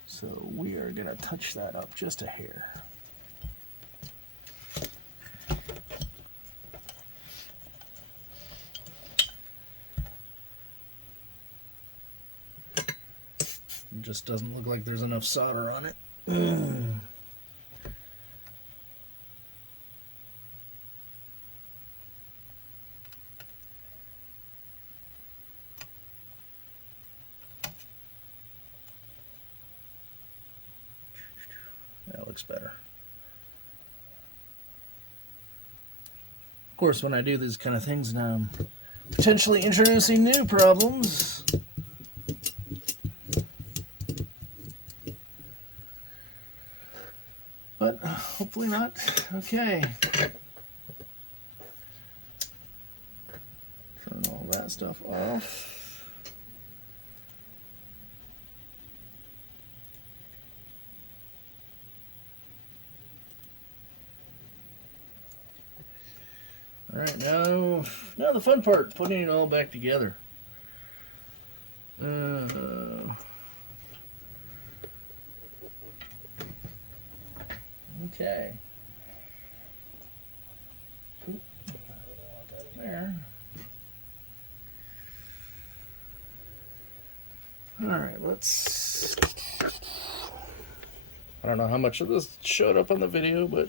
So we are going to touch that up just a hair. It just doesn't look like there's enough solder on it. That looks better. Of course, when I do these kind of things now, I'm potentially introducing new problems. But hopefully not. Okay. Turn all that stuff off. All right, now the fun part, putting it all back together. Okay. Oop, I don't want that in there. All right, let's. I don't know how much of this showed up on the video, but.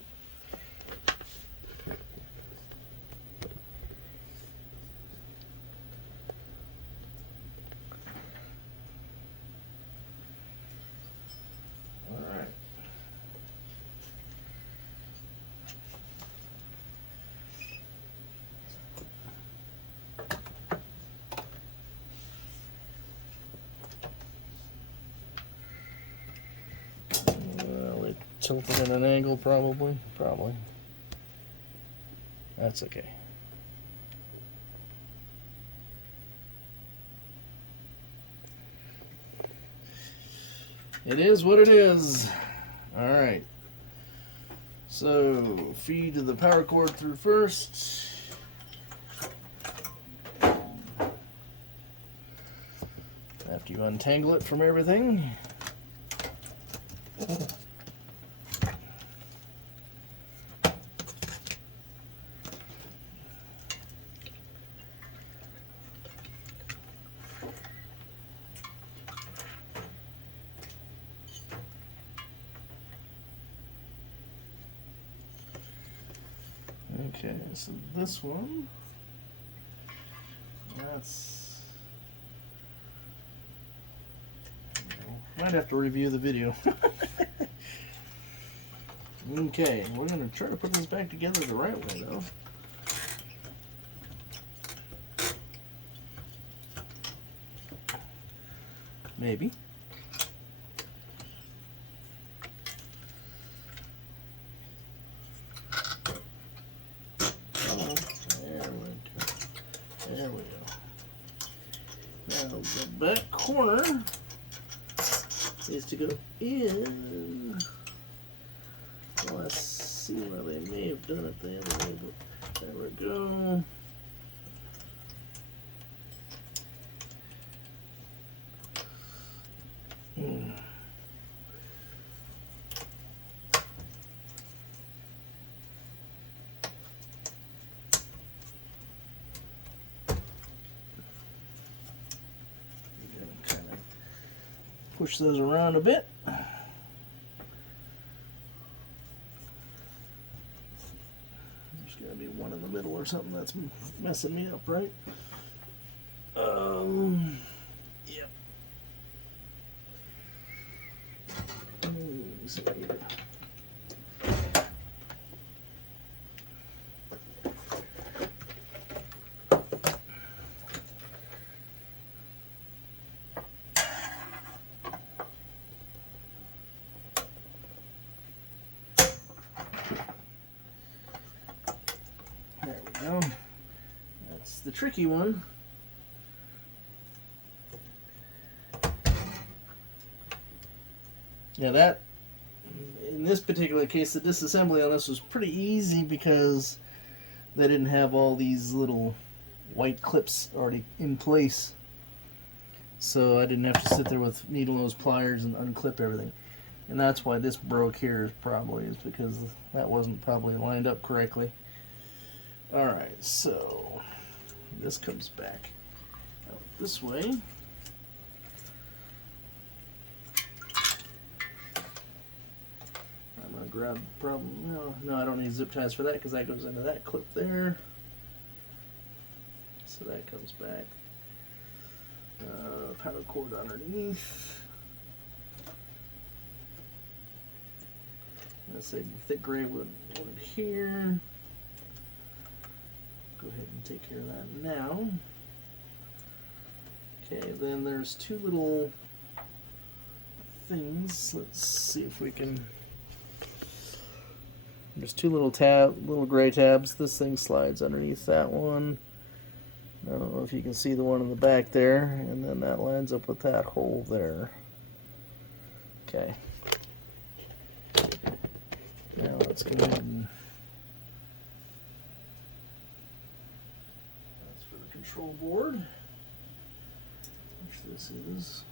Tilted at an angle, probably. That's okay. It is what it is. All right. So feed the power cord through first. After you untangle it from everything. Okay, so this one, that's, might have to review the video. Okay, we're going to try to put this back together the right way, though. Maybe. There we go. Now the back corner is to go in. Well, let's see where they may have done it the other way, but there we go. Push those around a bit. There's got to be one in the middle or something that's messing me up, right? Yep. Let's see here. There we go. That's the tricky one. Yeah, that, in this particular case, the disassembly on this was pretty easy because they didn't have all these little white clips already in place. So I didn't have to sit there with needle nose pliers and unclip everything. And that's why this broke here is because that wasn't probably lined up correctly. Alright, so this comes back out this way. grab no, I don't need zip ties for that because that goes into that clip there. So that comes back. Power cord underneath. Let's say the thick gray wood here. Go ahead and take care of that now. Okay, then there's two little things. Let's see if we can. There's two little gray tabs. This thing slides underneath that one. I don't know if you can see the one in the back there, and then that lines up with that hole there. Okay. Now let's go ahead and. That's for the control board, which this is.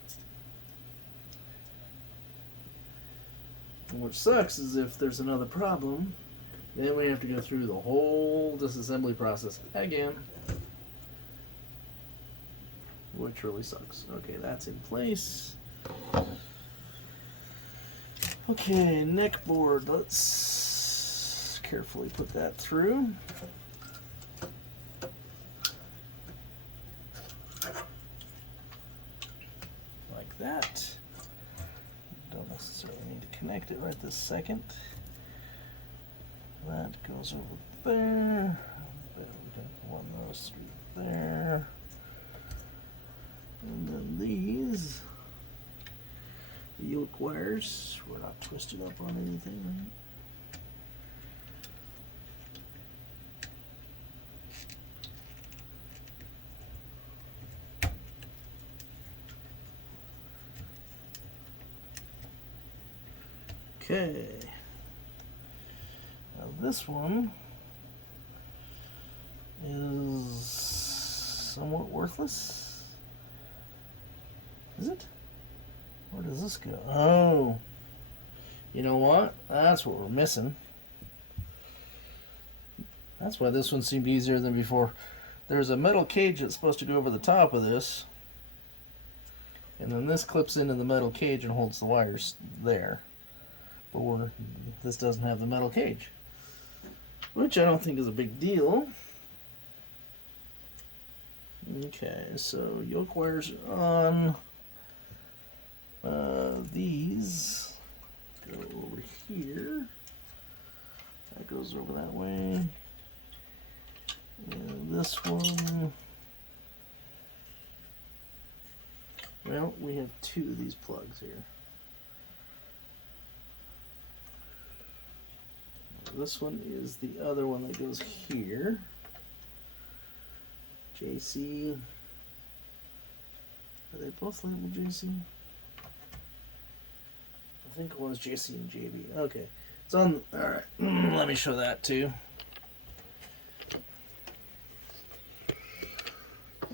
And what sucks is if there's another problem, then we have to go through the whole disassembly process again. Which really sucks. Okay, that's in place. Okay, neck board. Let's carefully put that through. Like that. Don't necessarily need to connect it right this second. That goes over there. One of those through there. And then these, the yoke wires, we're not twisted up on anything, right? Okay. Now this one is somewhat worthless. Is it? Where does this go? Oh. You know what? That's what we're missing. That's why this one seemed easier than before. There's a metal cage that's supposed to go over the top of this. And then this clips into the metal cage and holds the wires there. But this doesn't have the metal cage. Which I don't think is a big deal. Okay, so yoke wires are on. These go over here. That goes over that way. And this one, well, we have two of these plugs here. This one is the other one that goes here. JC. Are they both labeled JC? I think one's JC and JB. Okay. It's on. Alright. Let me show that too.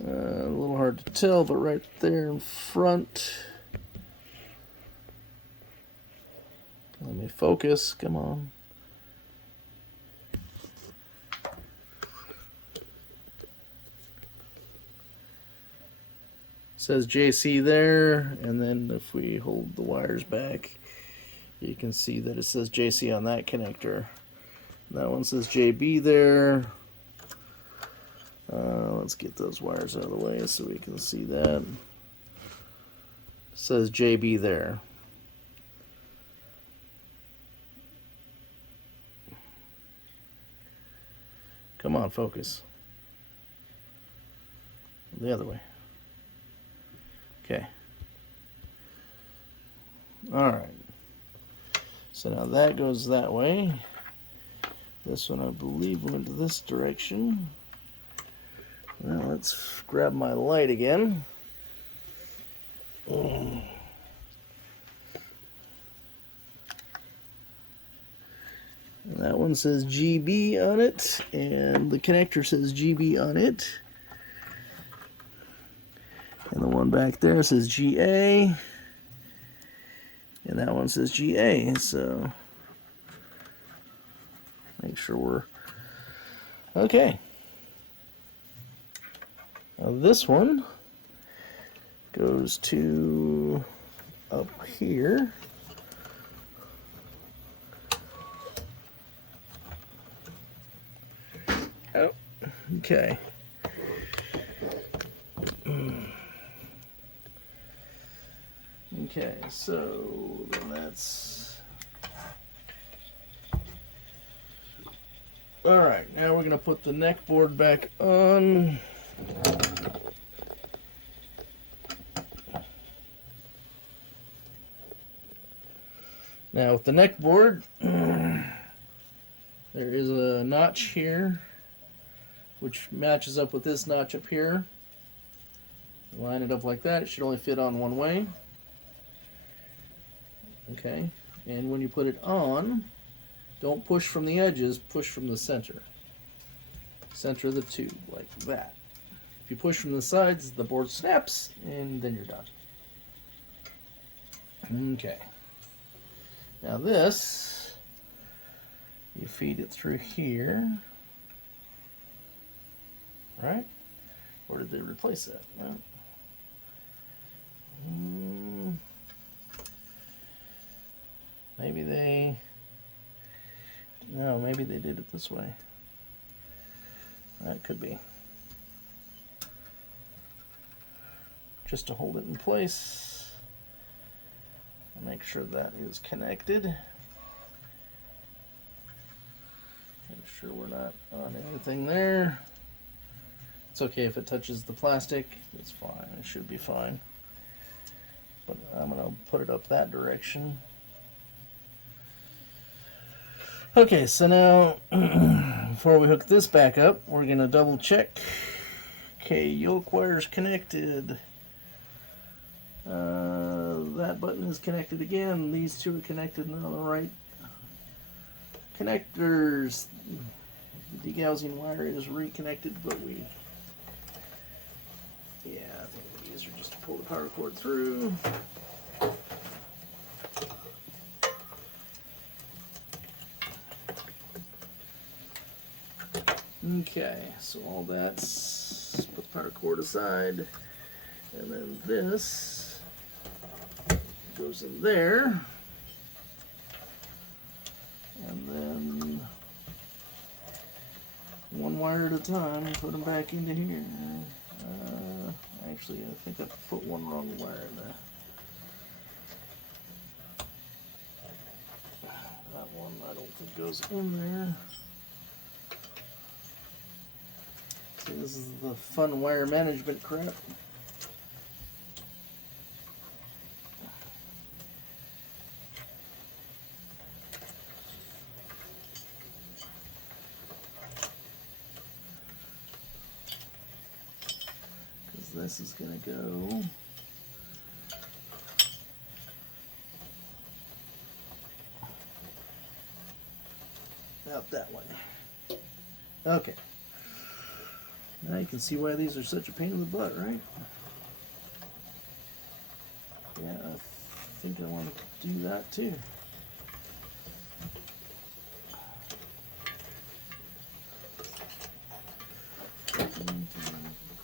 A little hard to tell, but right there in front. Let me focus. Come on. Says JC there, and then if we hold the wires back, you can see that it says JC on that connector. That one says JB there. Let's get those wires out of the way so we can see that. It says JB there. Come on, focus. The other way. Okay. Alright. So now that goes that way. This one I believe went this direction. Now let's grab my light again. And that one says GB on it, and the connector says GB on it. And the one back there says GA. And that one says GA. So make sure we're okay. Now this one goes to up here. Oh, okay. Okay, so then that's... Alright, now we're going to put the neck board back on. Now with the neck board, there is a notch here, which matches up with this notch up here. Line it up like that. It should only fit on one way. Okay, and when you put it on, don't push from the edges, push from the center. Center of the tube, like that. If you push from the sides, the board snaps, and then you're done. Okay. Now this, you feed it through here. Right? Or did they replace that? No. Maybe they... No, maybe they did it this way. That could be. Just to hold it in place. Make sure that is connected. Make sure we're not on anything there. It's okay if it touches the plastic. It's fine. It should be fine. But I'm going to put it up that direction. Okay, so now, before we hook this back up, we're going to double check. Okay, yoke wire's connected. That button is connected again. These two are connected on the right connectors. The degaussing wire is reconnected, but I think these are just to pull the power cord through. Okay, so all that's, put the power cord aside, and then this goes in there, and then one wire at a time, put them back into here. Actually, I think I put one wrong wire in there. That one I don't think goes in there. This is the fun wire management crap. Because this is going to go out that way. Okay. Now you can see why these are such a pain in the butt, right? Yeah, I think I want to do that too.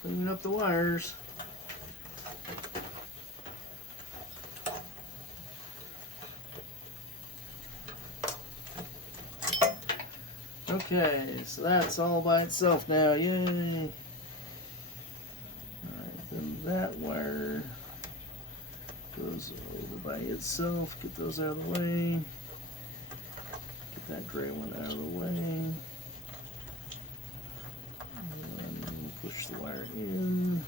Cleaning up the wires. Okay, so that's all by itself now, yay! Alright, then that wire goes over by itself, get those out of the way, get that gray one out of the way, and then push the wire in.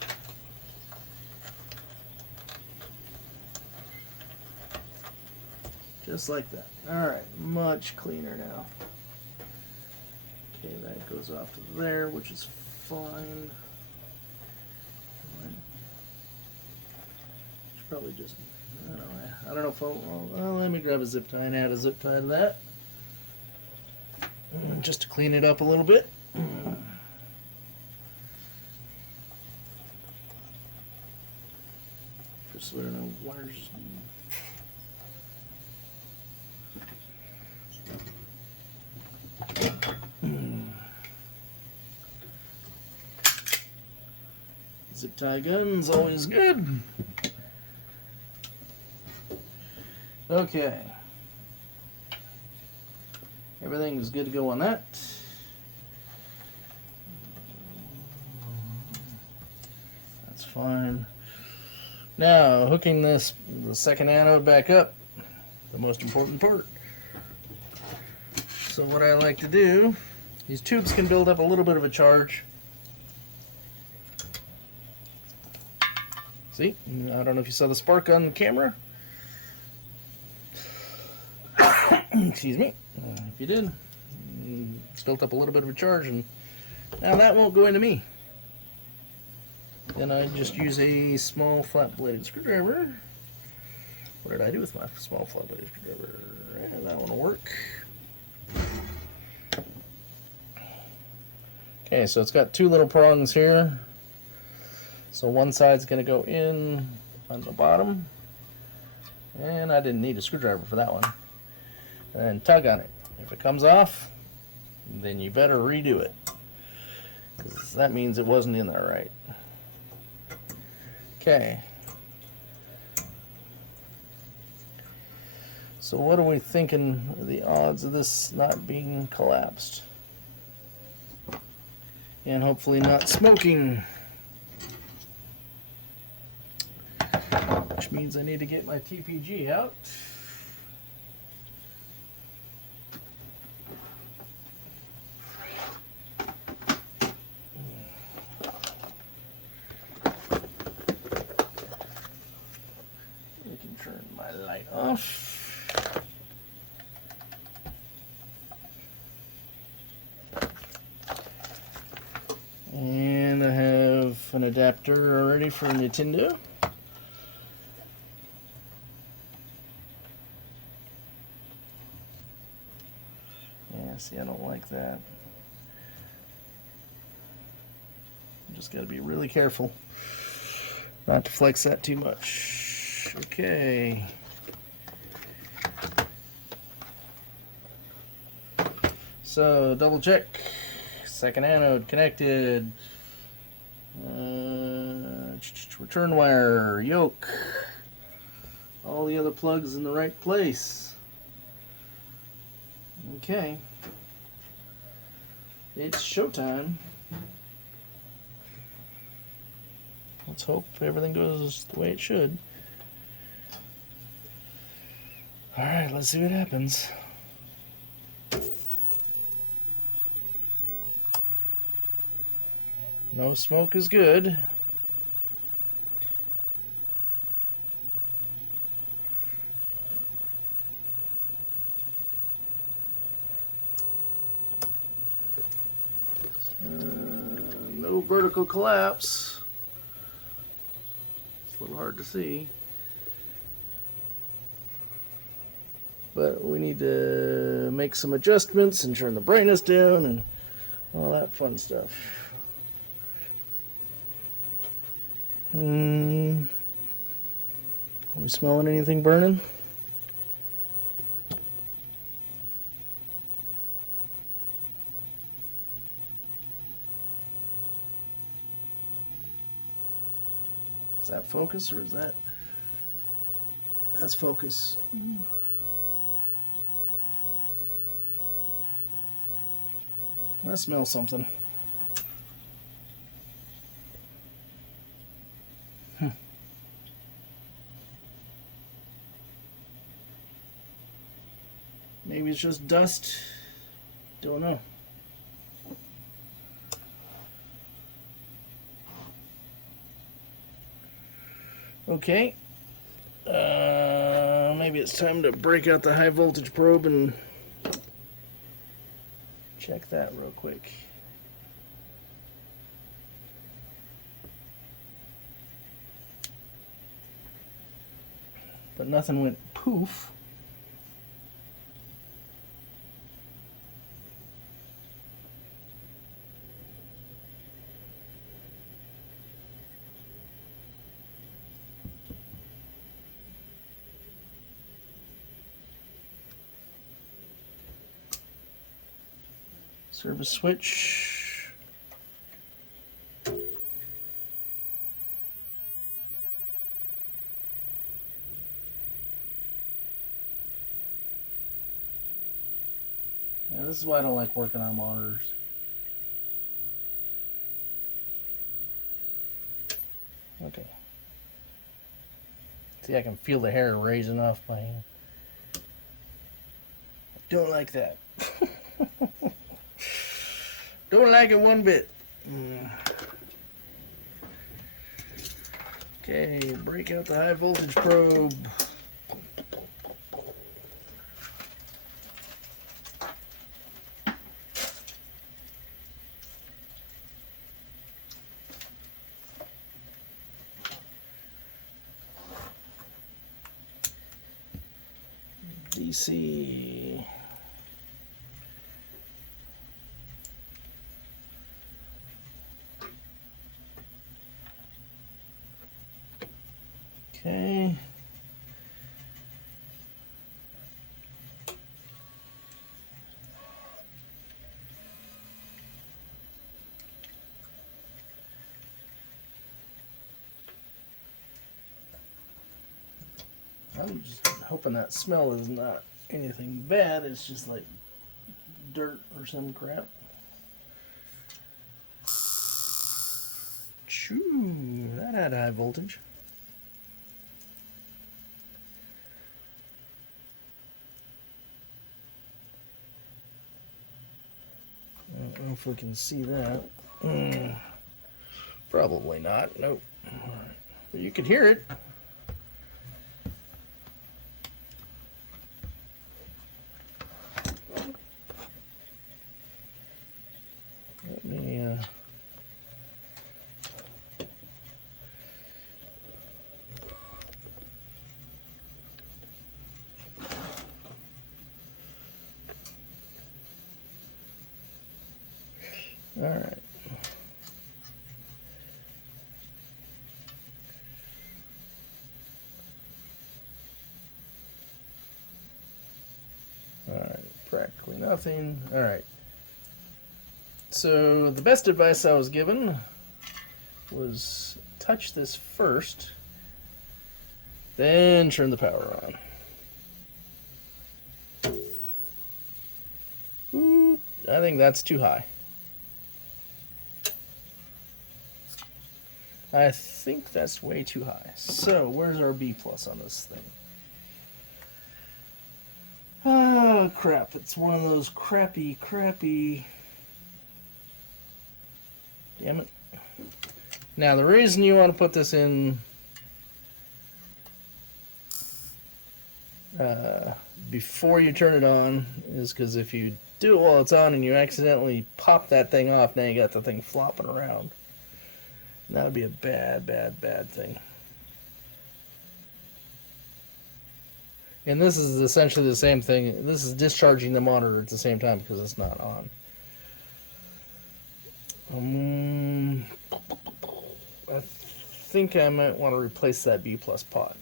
Just like that. Alright, much cleaner now. Okay, that goes off to there, which is fine. Should probably just, I don't know if well, let me grab a zip tie and add a zip tie to that. Just to clean it up a little bit. Just so there are no wires. Zip tie gun's always good. Okay. Everything is good to go on that. fine. Now, hooking the second anode back up, the most important part. So what I like to do, these tubes can build up a little bit of a charge. See, I don't know if you saw the spark on the camera. Excuse me. If you did, it's built up a little bit of a charge, and now that won't go into me. Then I just use a small flat-bladed screwdriver. What did I do with my small flat-bladed screwdriver? Yeah, that one will work. Okay, so it's got two little prongs here. So one side's going to go in on the bottom. And I didn't need a screwdriver for that one. And tug on it. If it comes off, then you better redo it, because that means it wasn't in there right. Okay. So what are we thinking the odds of this not being collapsed? And hopefully not smoking. Which means I need to get my TPG out. I can turn my light off. And I have an adapter already for Nintendo. Yeah, see, I don't like that. You just got to be really careful not to flex that too much. Okay. So, double check. Second anode connected. Return wire, yoke. All the other plugs in the right place. Okay. It's showtime. Let's hope everything goes the way it should. Alright, let's see what happens. No smoke is good. No vertical collapse. It's a little hard to see. But we need to make some adjustments and turn the brightness down and all that fun stuff. Are we smelling anything burning? Is that focus or is that? That's focus. I smell something. Maybe it's just dust. Don't know. Okay. Maybe it's time to break out the high voltage probe and check that real quick. But nothing went poof. Service switch. Yeah, this is why I don't like working on monitors. See, I can feel the hair raising off my hand. Don't like that. Don't like it one bit. Okay, break out the high voltage probe. DC. Okay. I'm just hoping that smell is not anything bad. It's just like dirt or some crap. Choo, that had high voltage. I don't know if we can see that. Probably not. Nope. But you could hear it. Let me all right. All right, practically nothing. All right. So the best advice I was given was touch this first, then turn the power on. Ooh, I think that's too high. I think that's way too high. So where's our B plus on this thing? Oh crap, it's one of those crappy. Damn it. Now the reason you want to put this in before you turn it on is because if you do it while it's on and you accidentally pop that thing off, now you got the thing flopping around. And that would be a bad thing. And this is essentially the same thing. This is discharging the monitor at the same time because it's not on. I think I might want to replace that B plus pot.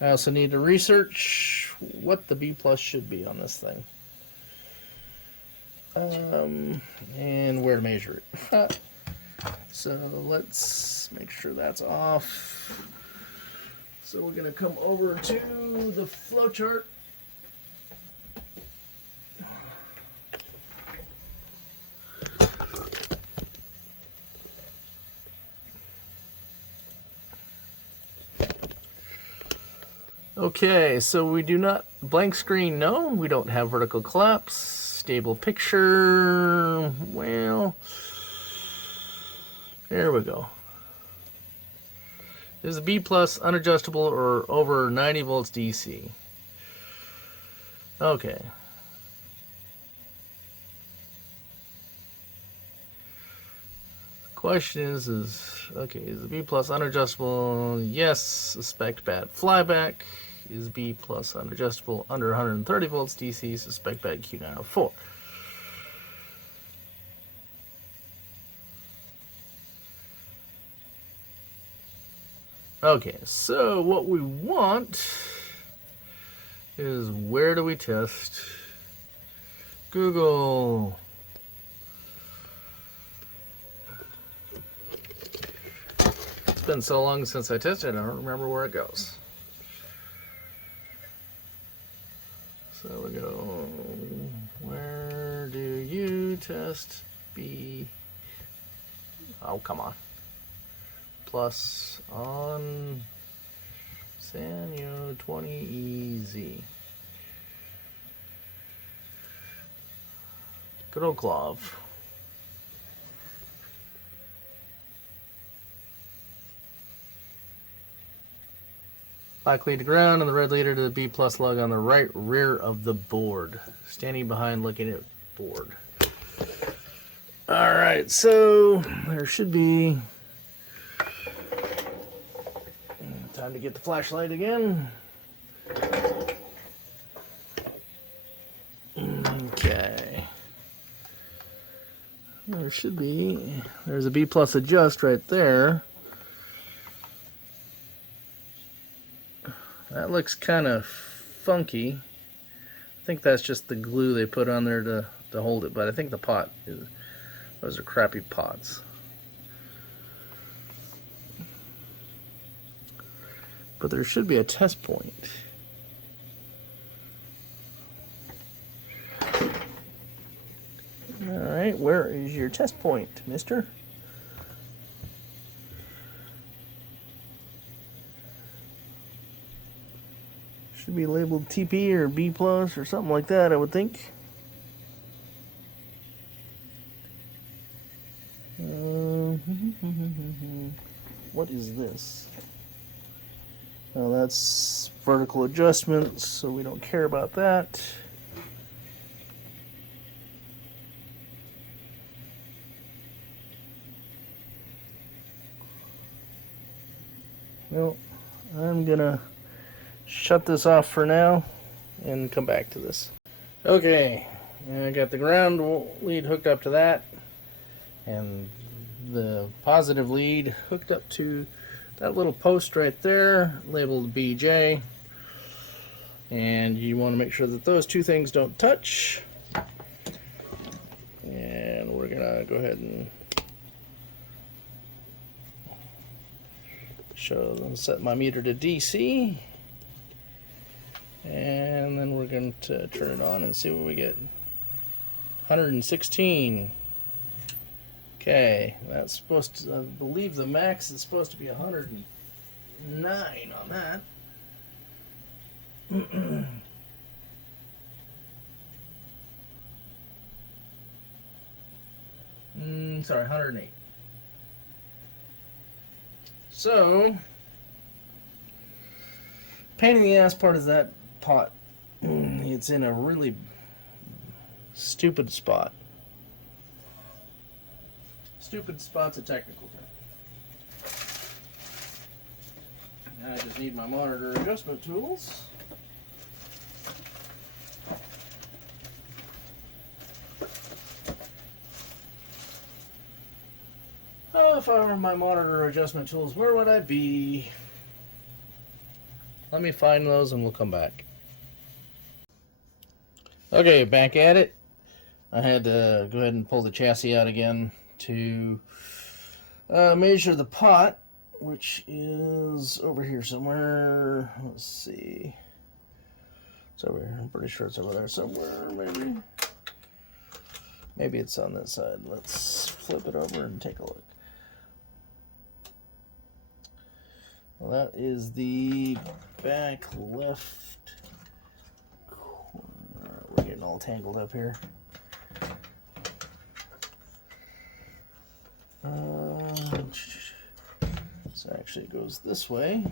I also need to research what the B plus should be on this thing. And where to measure it. So let's make sure that's off. So we're going to come over to the flowchart. Okay, so we do not, blank screen, no, we don't have vertical collapse, stable picture, well, there we go. Is a B plus unadjustable or over 90 volts DC? Okay. Question is okay, is the B plus unadjustable? Yes, suspect bad flyback. Is B plus unadjustable under 130 volts DC? Suspect bad Q904. Okay, so what we want is where do we test? Google. It's been so long since I tested it, I don't remember where it goes. So we go, where do you test B? Oh, come on. Plus on Sanyo 20 easy. Good old glove. Black lead to ground and the red leader to the B plus lug on the right rear of the board. Standing behind looking at board. Alright, so there should be time to get the flashlight again. Okay. There should be, there's a B plus adjust right there. That looks kind of funky. I think that's just the glue they put on there to hold it, but I think the pot is, those are crappy pots. But there should be a test point. Alright, where is your test point, mister? Should be labeled TP or B plus or something like that, I would think. What is this? Well, that's vertical adjustments, so we don't care about that. Well, I'm gonna shut this off for now and come back to this. Okay, I got the ground lead hooked up to that and the positive lead hooked up to that little post right there labeled BJ, and you want to make sure that those two things don't touch. And we're gonna go ahead and set my meter to DC, and then we're going to turn it on and see what we get. 116. Okay, that's supposed to, I believe the max is supposed to be 109 on that. Sorry, 108. So, pain in the ass part is that pot. It's in a really stupid spot. Stupid spot's a technical term. Now I just need my monitor adjustment tools. Oh, if I were my monitor adjustment tools, where would I be? Let me find those and we'll come back. Okay, back at it. I had to go ahead and pull the chassis out again to measure the pot, which is over here somewhere. Let's see. It's over here. I'm pretty sure it's over there somewhere, maybe. Maybe it's on this side. Let's flip it over and take a look. Well, that is the back left corner. We're getting all tangled up here. So actually it goes this way.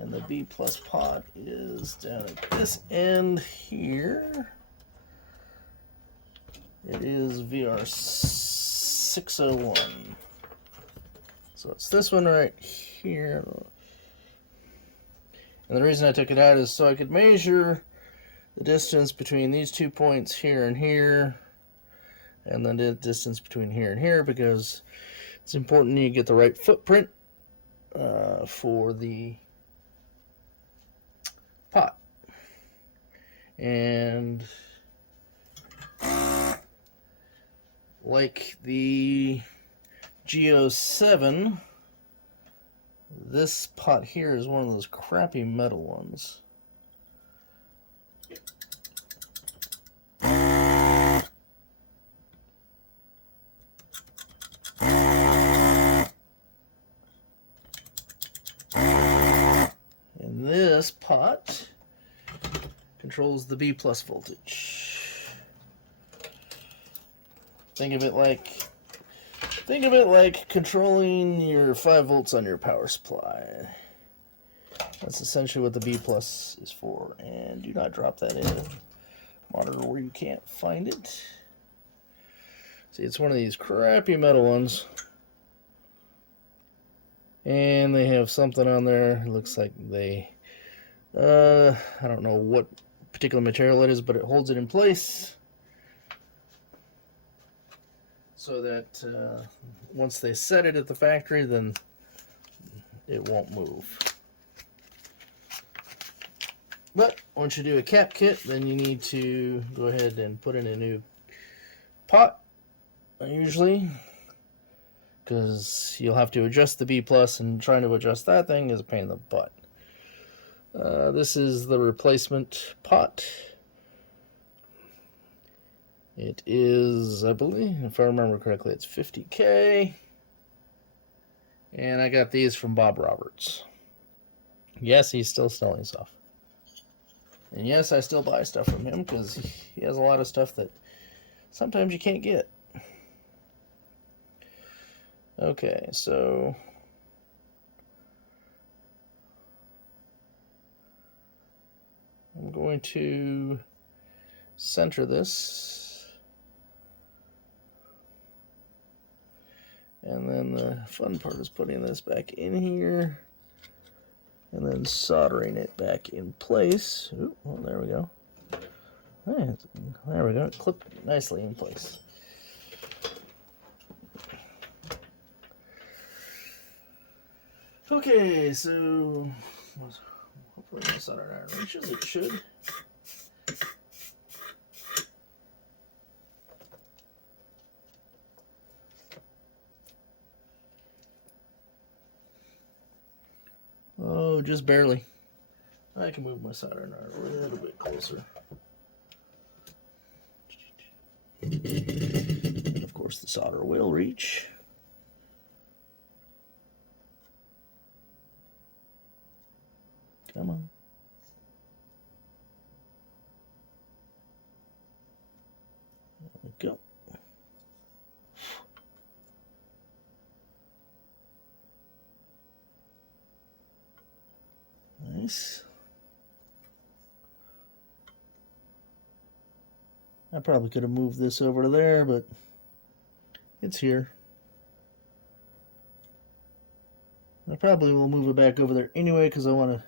And the B plus pot is down at this end here. It is VR 601. So it's this one right here. And the reason I took it out is so I could measure the distance between these 2 points here and here, and then the distance between here and here, because it's important you get the right footprint for the pot. And like the G07, this pot here is one of those crappy metal ones. this pot controls the B plus voltage. Think of it like controlling your 5 volts on your power supply. That's essentially what the B plus is for. And do not drop that in a monitor where you can't find it. See, it's one of these crappy metal ones. And they have something on there. It looks like they, I don't know what particular material it is, but it holds it in place so that once they set it at the factory, then it won't move. But once you do a cap kit, then you need to go ahead and put in a new pot, usually, because you'll have to adjust the B plus, and trying to adjust that thing is a pain in the butt. This is the replacement pot. It is, I believe, if I remember correctly, it's 50K. And I got these from Bob Roberts. Yes, he's still selling stuff. And yes, I still buy stuff from him because he has a lot of stuff that sometimes you can't get. Okay, so I'm going to center this. And then the fun part is putting this back in here and then soldering it back in place. Ooh, well, there we go. Hey, there we go. It clipped nicely in place. Okay, so hopefully my soldering iron reaches. It should. Oh, just barely. I can move my soldering iron a little bit closer. Of course, the solder will reach. Come on. There we go. Nice. I probably could have moved this over to there, but it's here. I probably will move it back over there anyway because I want to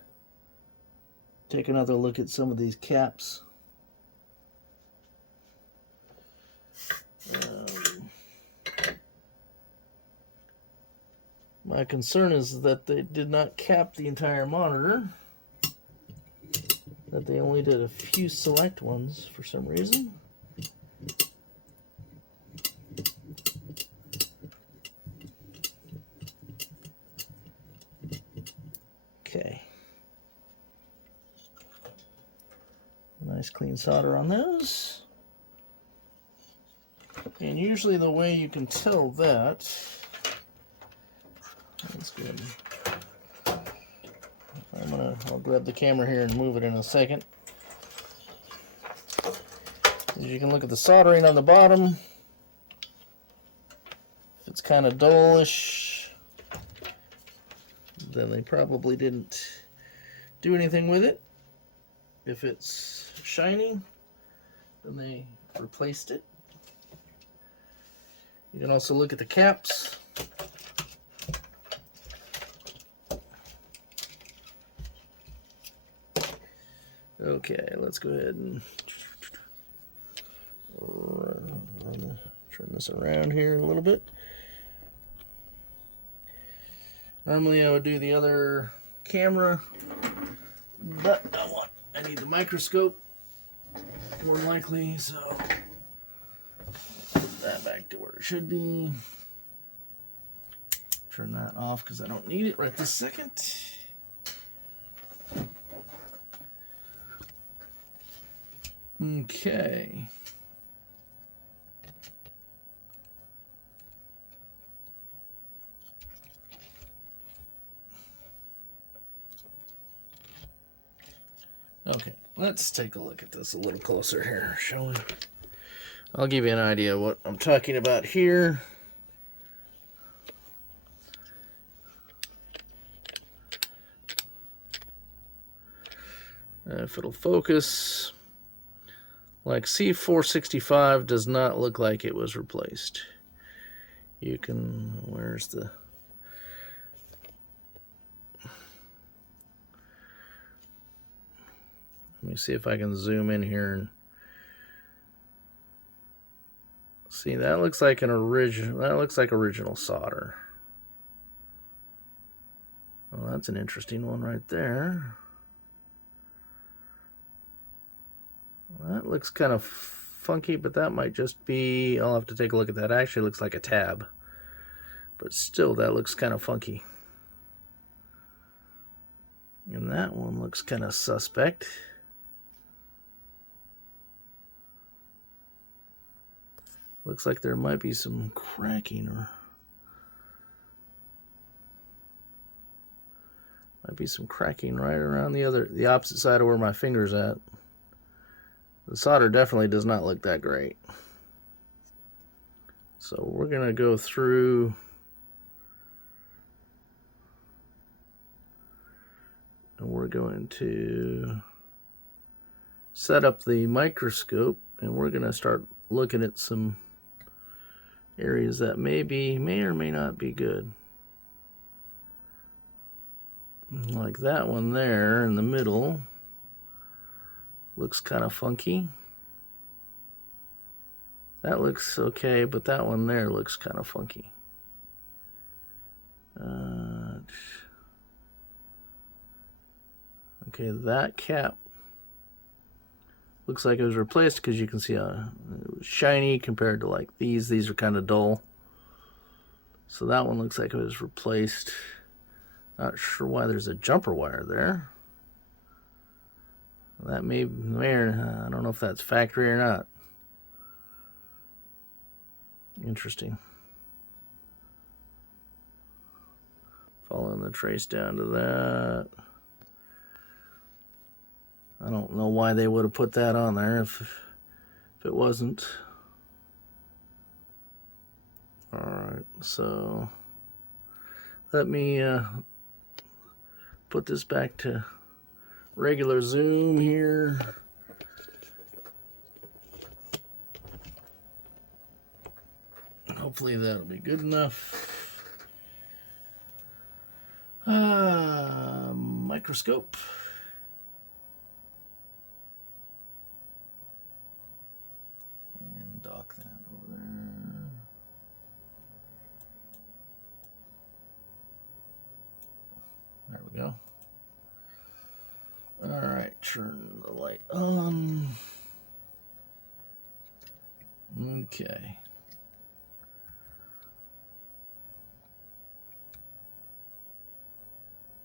take another look at some of these caps. My concern is that they did not cap the entire monitor, that they only did a few select ones for some reason. Okay. Nice clean solder on those. And usually the way you can tell that, that's good. I'll grab the camera here and move it in a second. As you can look at the soldering on the bottom. If it's kind of dullish, then they probably didn't do anything with it. If it's shiny, then they replaced it. You can also look at the caps. Okay, let's go ahead and turn this around here a little bit. Normally I would do the other camera, but I need the microscope more than likely, so put that back to where it should be. Turn that off because I don't need it right this second. Okay. let's take a look at this a little closer here, shall we? I'll give you an idea of what I'm talking about here. If it'll focus, like C465 does not look like it was replaced. You can, where's the... Let me see if I can zoom in here and see. That looks like an original. That looks like original solder. Well, that's an interesting one right there. That looks kind of funky, but that might just be. I'll have to take a look at that. Actually, looks like a tab, but still, that looks kind of funky. And that one looks kind of suspect. Looks like there might be some cracking, or might be some cracking right around the opposite side of where my finger's at. The solder definitely does not look that great. So we're gonna go through and we're going to set up the microscope, and we're gonna start looking at some areas that may or may not be good. Like that one there in the middle looks kind of funky. That looks okay, but that one there looks kind of funky. Okay, that cap looks like it was replaced, because you can see how it was shiny compared to like these. These are kind of dull. So that one looks like it was replaced. Not sure why there's a jumper wire there. That may I don't know if that's factory or not. Interesting. Following the trace down to that. I don't know why they would have put that on there if it wasn't. Alright, so let me put this back to regular zoom here. Hopefully that'll be good enough. Microscope. And dock that over there. There we go. Alright, turn the light on. Okay.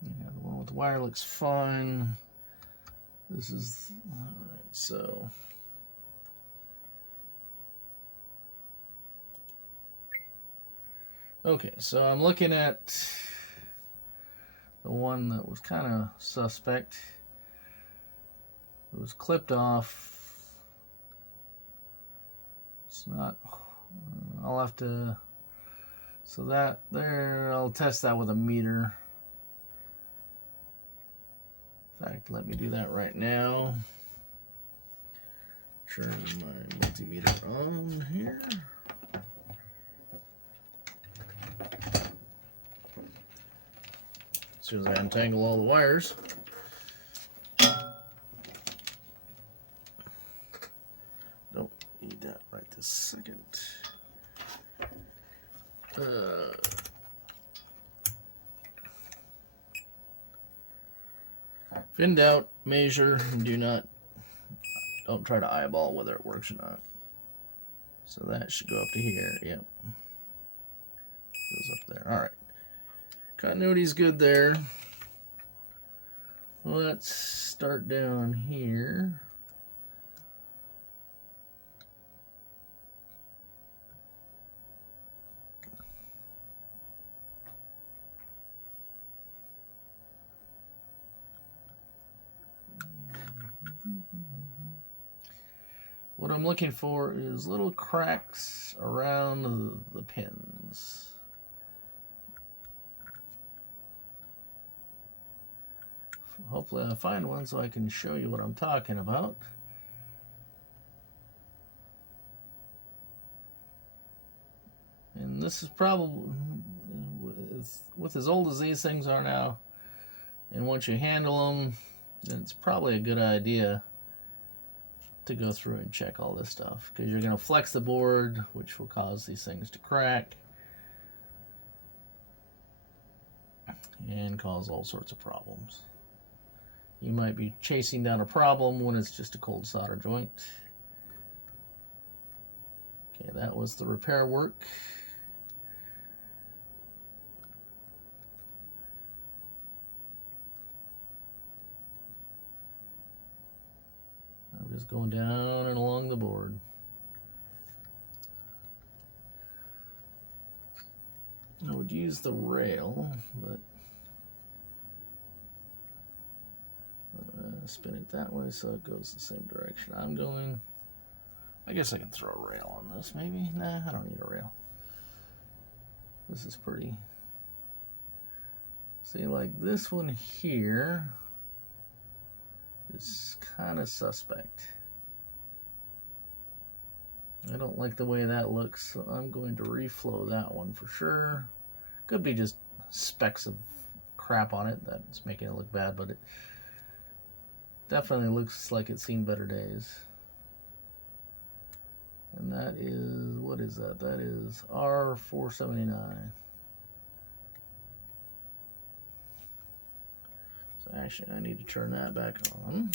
Yeah, the one with the wire looks fine. This is, alright, so. Okay, so I'm looking at the one that was kind of suspect. It was clipped off. It's not, I'll have to, so that there, I'll test that with a meter. In fact, let me do that right now. Turn my multimeter on here. As soon as I untangle all the wires. Don't need that right this second. If in doubt, measure, and don't try to eyeball whether it works or not. So that should go up to here. Yep. Goes up there. Alright. Continuity's good there. Let's start down here. what I'm looking for is little cracks around the pins. Hopefully I find one so I can show you what I'm talking about. And this is probably, with as old as these things are now, and once you handle them, then it's probably a good idea to go through and check all this stuff, because you're going to flex the board, which will cause these things to crack and cause all sorts of problems. You might be chasing down a problem when it's just a cold solder joint. Okay, that was the repair work. I'm just going down and along the board. I would use the rail, but spin it that way so it goes the same direction I'm going. I guess I can throw a rail on this, maybe? Nah, I don't need a rail. This is pretty... See, like this one here is kind of suspect. I don't like the way that looks, so I'm going to reflow that one for sure. Could be just specks of crap on it that's making it look bad, but it definitely looks like it's seen better days. And that is, what is that? That is R479. So actually I need to turn that back on.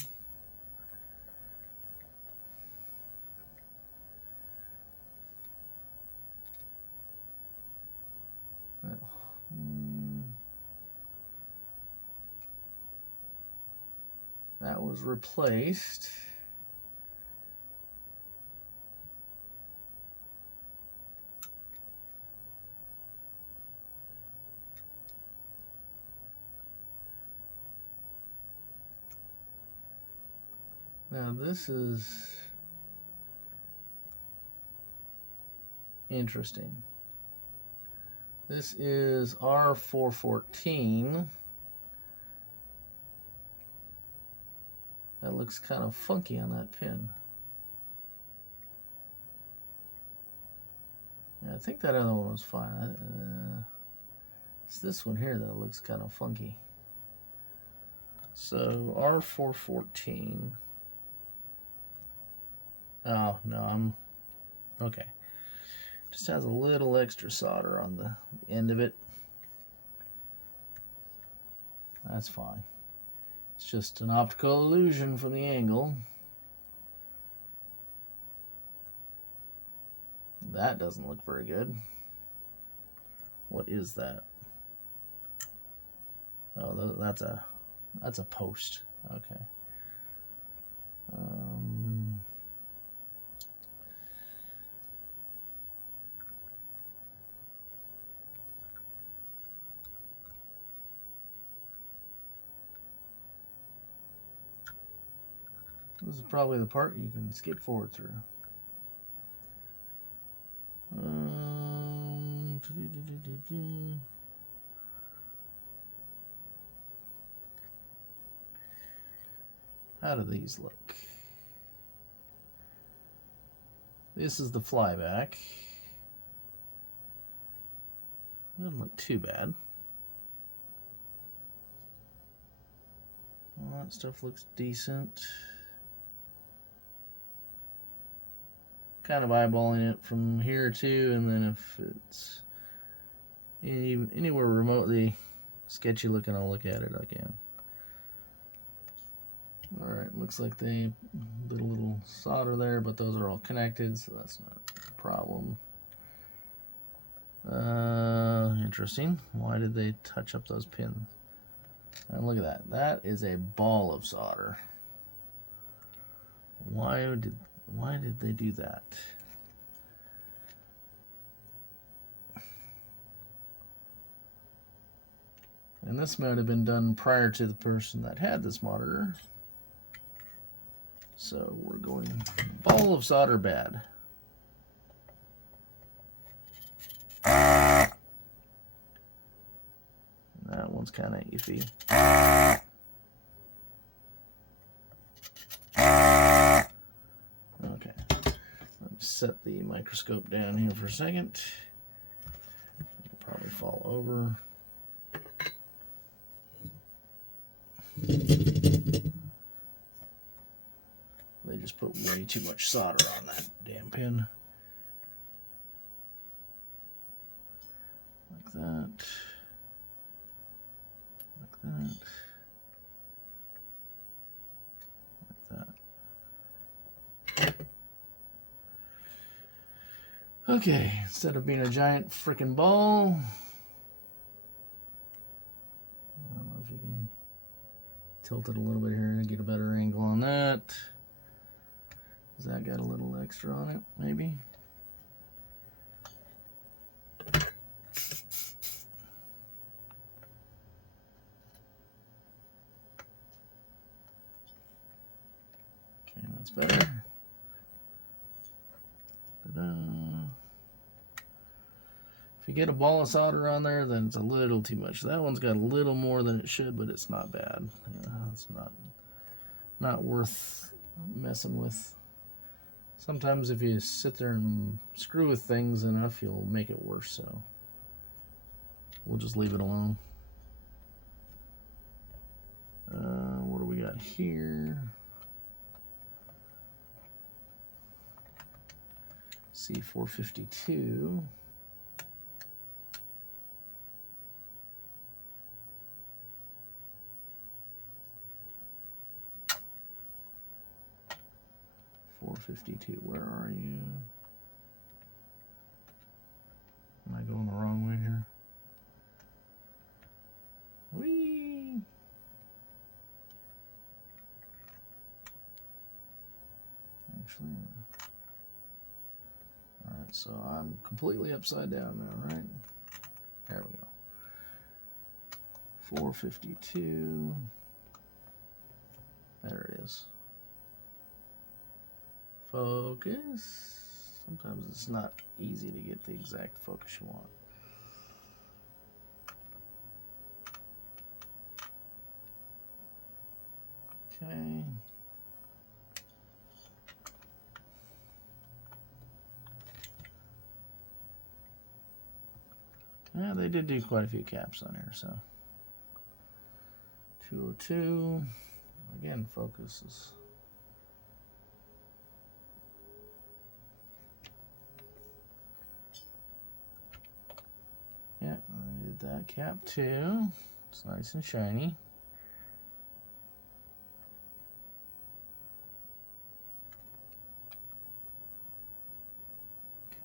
That was replaced. Now this is interesting. This is R414. That looks kind of funky on that pin. Yeah, I think that other one was fine. It's this one here that looks kind of funky. So R414. Oh, no, I'm okay. Just has a little extra solder on the end of it. That's fine. It's just an optical illusion from the angle. That doesn't look very good. What is that? Oh, that's a post. Okay. This is probably the part you can skip forward through. How do these look? This is the flyback. Doesn't look too bad. All that stuff looks decent. Kind of eyeballing it from here too, and then if it's anywhere remotely sketchy looking, I'll look at it again. Alright, looks like they did a little solder there, but those are all connected, so that's not a problem. Interesting. Why did they touch up those pins? And look at that. That is a ball of solder. Why did they do that? And this might have been done prior to the person that had this monitor. So we're going ball of solder bad. That one's kind of iffy. Okay, let me set the microscope down here for a second. It'll probably fall over. They just put way too much solder on that damn pin. Like that. Like that. Like that. Okay, instead of being a giant frickin' ball, I don't know if you can tilt it a little bit here and get a better angle on that. Has that got a little extra on it, maybe? Okay, that's better. Ta-da. If you get a ball of solder on there, then it's a little too much. That one's got a little more than it should, but it's not bad. It's not worth messing with. Sometimes if you sit there and screw with things enough, you'll make it worse, so we'll just leave it alone. What do we got here? C452. Where are you? Am I going the wrong way here? Whee! Actually, all right, so I'm completely upside down now, right? There we go. 452. There it is. Focus. Sometimes it's not easy to get the exact focus you want. Okay. Yeah, they did do quite a few caps on here, so. 202. Again, focus is. Yeah, I did that cap too. It's nice and shiny.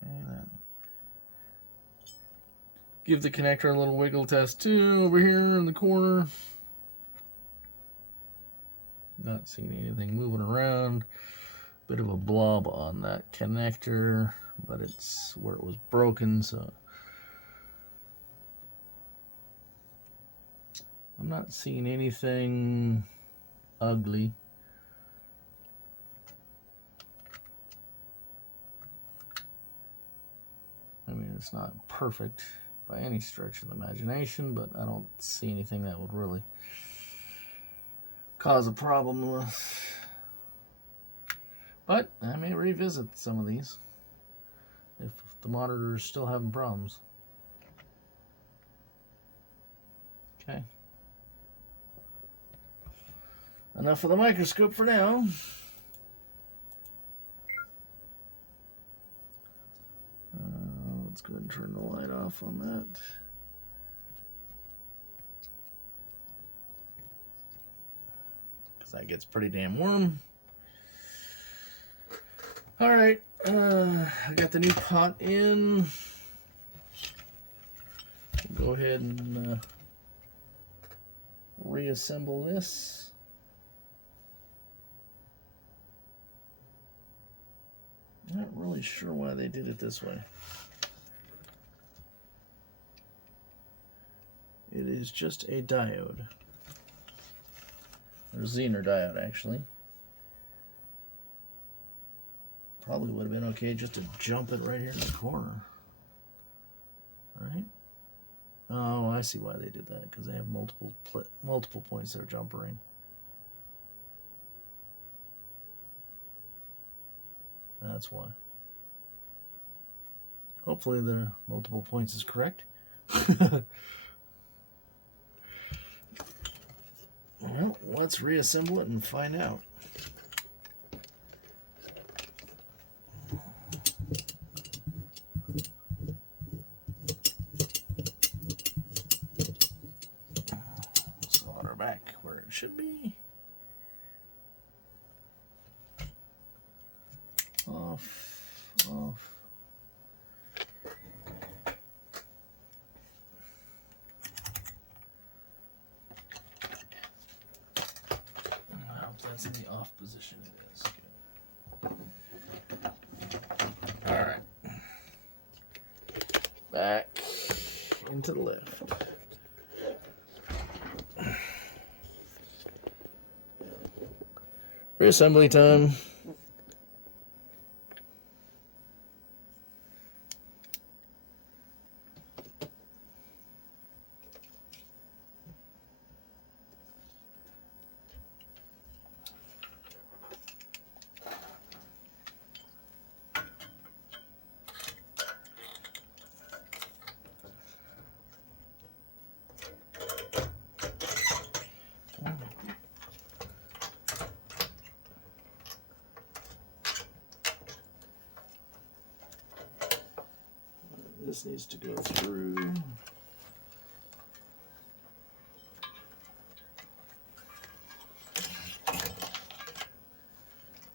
Okay, then. Give the connector a little wiggle test too over here in the corner. Not seeing anything moving around. Bit of a blob on that connector, but it's where it was broken, so I'm not seeing anything ugly. I mean, it's not perfect by any stretch of the imagination, but I don't see anything that would really cause a problem with. But I may revisit some of these if the monitor is still having problems. Okay. Enough of the microscope for now. Let's go ahead and turn the light off on that. Because that gets pretty damn warm. Alright, I got the new pot in. Go ahead and reassemble this. Not really sure why they did it this way. It is just a diode. Or Zener diode, actually. Probably would have been okay just to jump it right here in the corner. Right? Oh, I see why they did that, because they have multiple points they're jumpering. That's why. Hopefully their multiple points is correct. Well, let's reassemble it and find out. Solder back where it should be. Off, off. I hope that's in the off position. It is. Good. All right. Back into the left. Reassembly time. This needs to go through.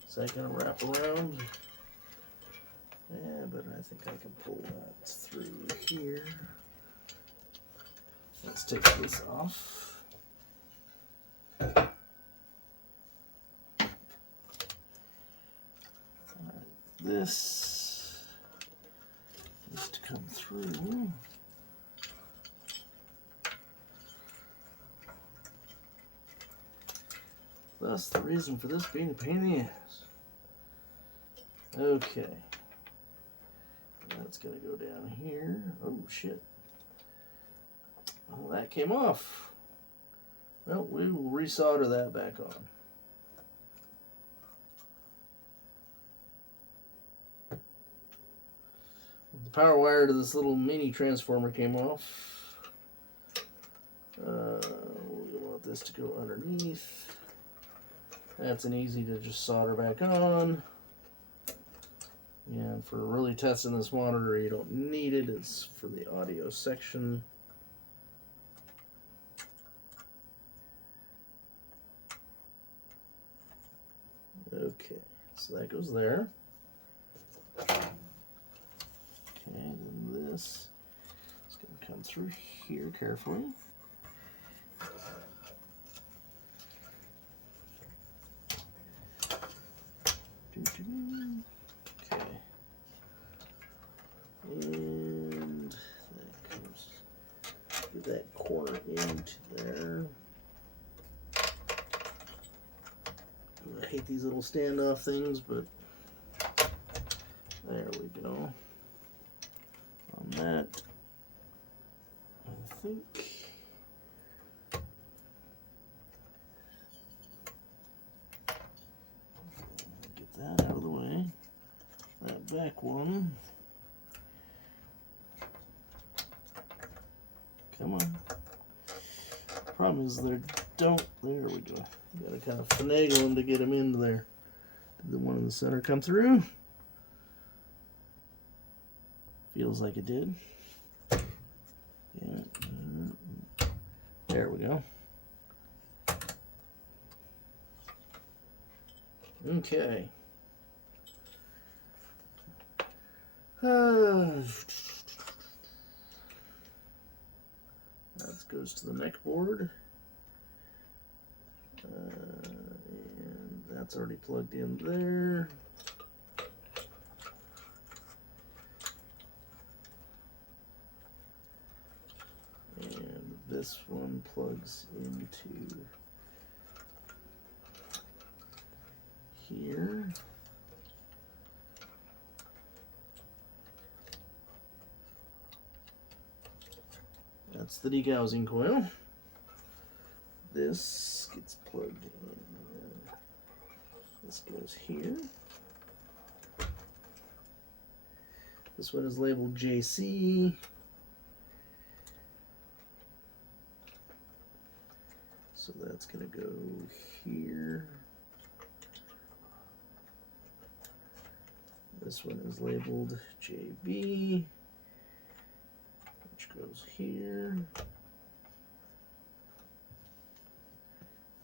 Is that going to wrap around? Yeah, but I think I can pull that through here. Let's take this off. This needs to come through. Thus, the reason for this being a pain in the ass. Okay. That's going to go down here. Oh, shit. Well, that came off. Well, we will resolder that back on. The power wire to this little mini transformer came off. We want this to go underneath. That's an easy to just solder back on. And for really testing this monitor, you don't need it. It's for the audio section. Okay, so that goes there. Okay, then this is going to come through here carefully. Okay. And that comes, get that corner into there. I hate these little standoff things, but there we go. On that, I think. Get that out of the way. That back one. Come on. Problem is there we go. You gotta kind of finagle them to get them into there. Did the one in the center come through? Feels like it did. Yeah. There we go. Okay. That goes to the neck board. And that's already plugged in there. And this one plugs into here. That's the degausing coil. This gets plugged in. This goes here. This one is labeled JC. So that's going to go here. This one is labeled JB, which goes here. I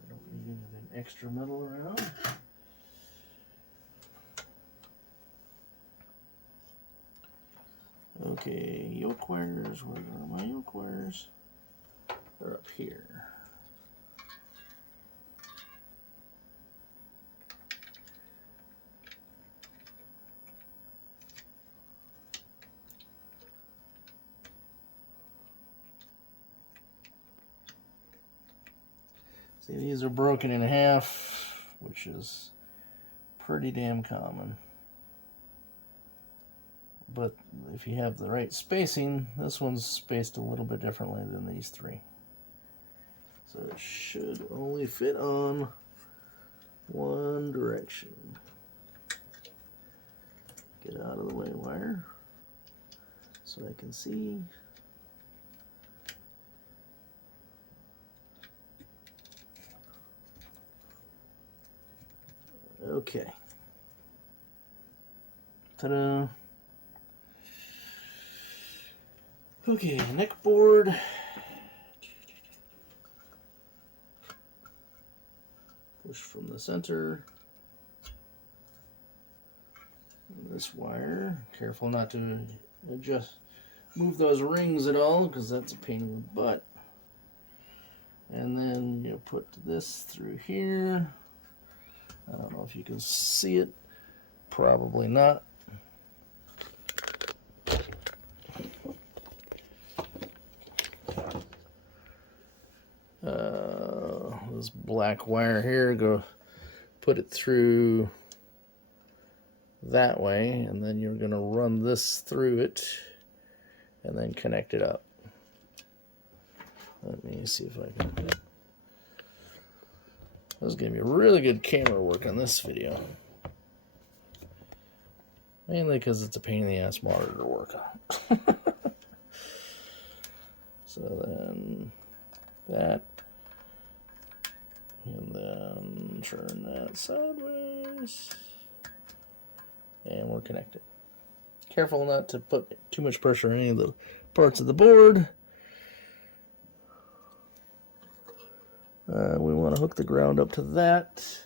don't need anything extra metal around. Okay, yoke wires. Where are my yoke wires? They're up here. See, these are broken in half, which is pretty damn common. But if you have the right spacing, this one's spaced a little bit differently than these three. So it should only fit on one direction. Get out of the way, wire, so I can see. Okay. Ta-da. Okay, neck board. Push from the center. And this wire. Careful not to move those rings at all, because that's a pain in the butt. And then you put this through here. I don't know if you can see it. Probably not. This black wire here, go put it through that way, and then you're going to run this through it and then connect it up. Let me see if I can. This is going to be really good camera work on this video. Mainly because it's a pain in the ass monitor to work on. So then that, and then turn that sideways, and we're connected. Careful not to put too much pressure on any of the parts of the board. We want to hook the ground up to that.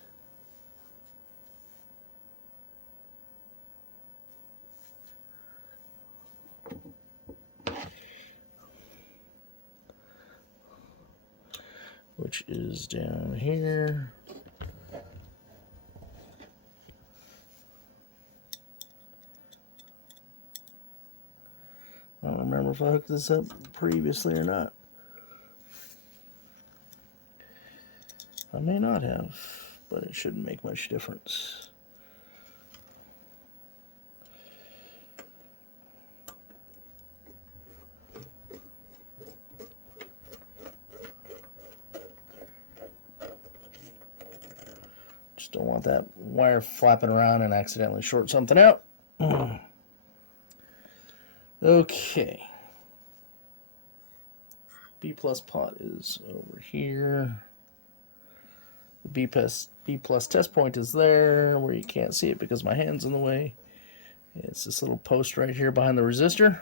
Which is down here. I don't remember if I hooked this up previously or not. I may not have, but it shouldn't make much difference. Just don't want that wire flapping around and accidentally short something out. Okay. B plus pot is over here. The B plus test point is there, where you can't see it because my hand's in the way. It's this little post right here behind the resistor.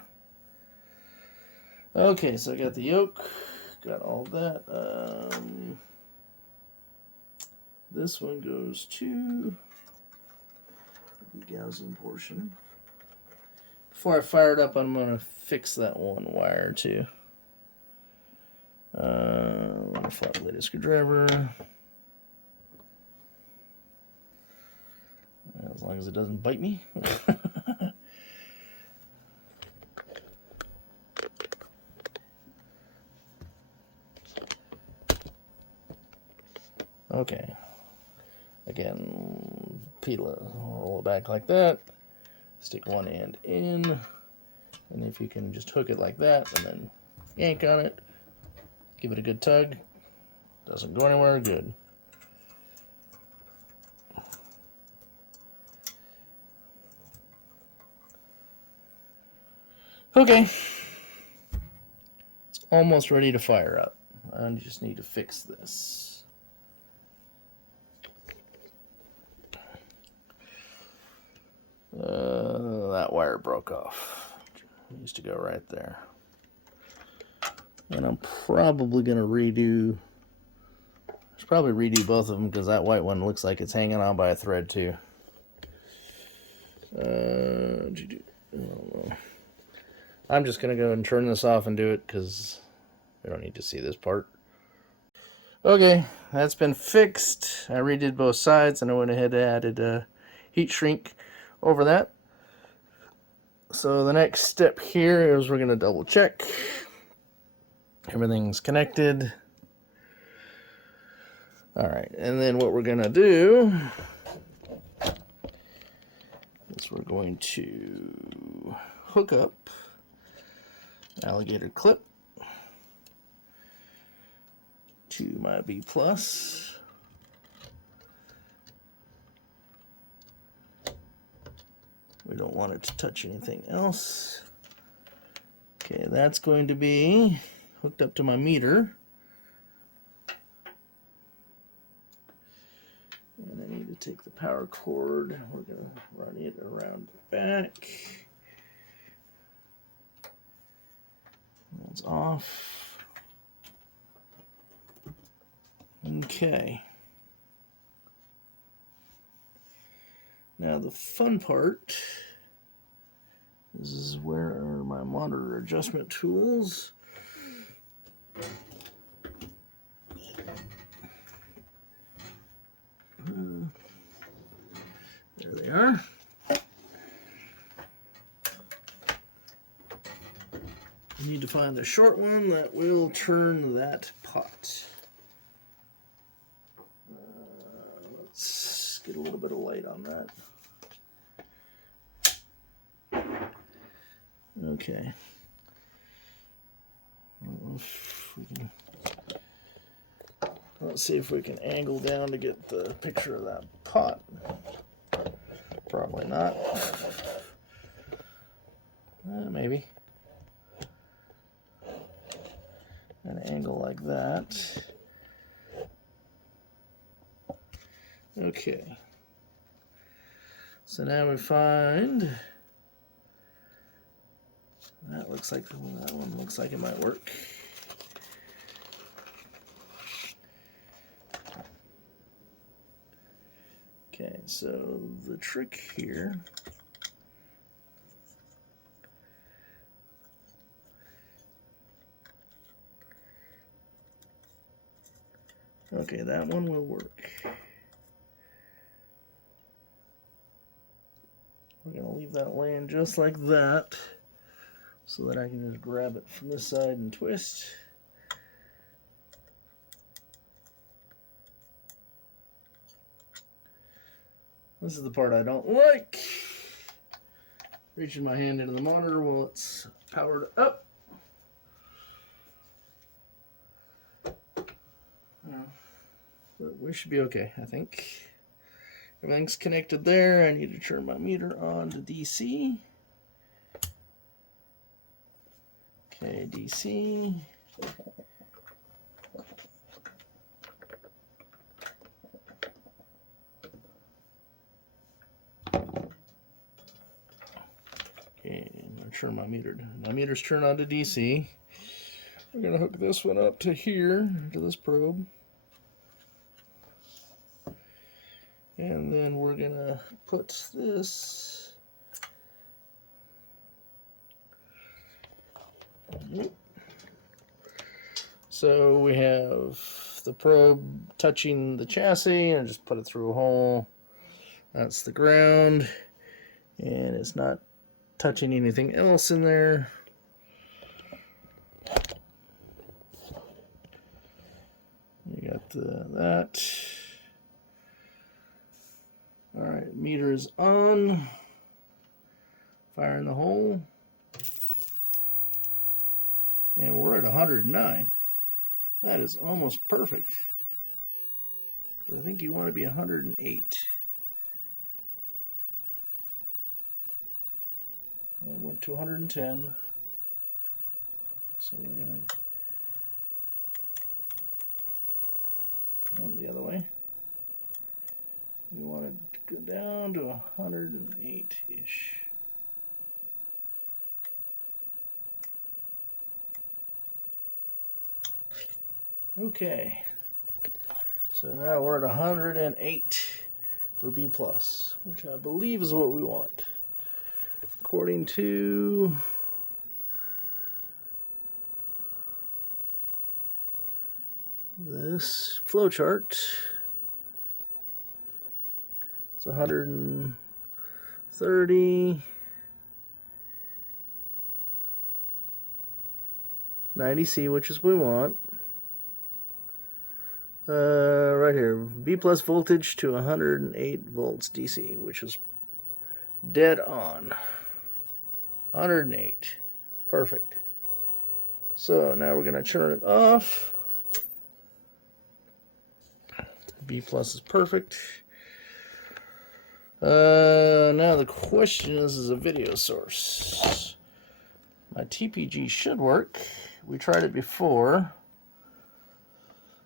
Okay, so I got the yoke, got all that. This one goes to the gouging portion. Before I fire it up, I'm going to fix that one wire too. Flat bladed screwdriver. As long as it doesn't bite me. Okay. Again, roll it back like that. Stick one end in. And if you can just hook it like that and then yank on it, Give it a good tug. Doesn't go anywhere. Good. Okay. It's almost ready to fire up. I just need to fix this. That wire broke off. It used to go right there. And I'm probably going to redo... Should probably redo both of them because that white one looks like it's hanging on by a thread too. I don't know. I'm just going to go and turn this off and do it because we don't need to see this part. Okay, that's been fixed. I redid both sides and I went ahead and added a heat shrink over that. So the next step here is we're going to double check. Everything's connected. Alright, and then what we're going to do is we're going to hook up alligator clip to my B+. We don't want it to touch anything else. Okay, that's going to be hooked up to my meter. And I need to take the power cord. We're going to run it around the back. That's off. Okay. Now the fun part, this is where are my monitor adjustment tools. There they are. You need to find a short one that will turn that pot. Let's get a little bit of light on that. Okay. Let's see if we can angle down to get the picture of that pot. Probably not. Maybe. An angle like that. Okay. So now we find that looks like that one looks like it might work. Okay, so the trick here okay, that one will work. We're going to leave that laying just like that so that I can just grab it from this side and twist. This is the part I don't like. Reaching my hand into the monitor while it's powered up. But we should be okay, I think. Everything's connected there. I need to turn my meter on to DC. Okay, DC. Okay, I'm gonna turn my meter. My meter's turned on to DC. We're gonna hook this one up to here, to this probe. And then we're gonna put this so we have the probe touching the chassis and just put it through a hole. That's the ground, and it's not touching anything else in there. We got that. Alright, meter is on. Fire in the hole. And we're at 109. That is almost perfect. I think you want to be 108. I went to 110. So we're going to go the other way. We want to go down to 108-ish. Okay. So now we're at 108 for B+, which I believe is what we want. According to this flowchart, it's 130, 90C, which is what we want. Right here, B+ voltage to 108 volts DC, which is dead on. 108. Perfect. So now we're going to turn it off. B+ is perfect. Now the question is a video source. My TPG should work. We tried it before,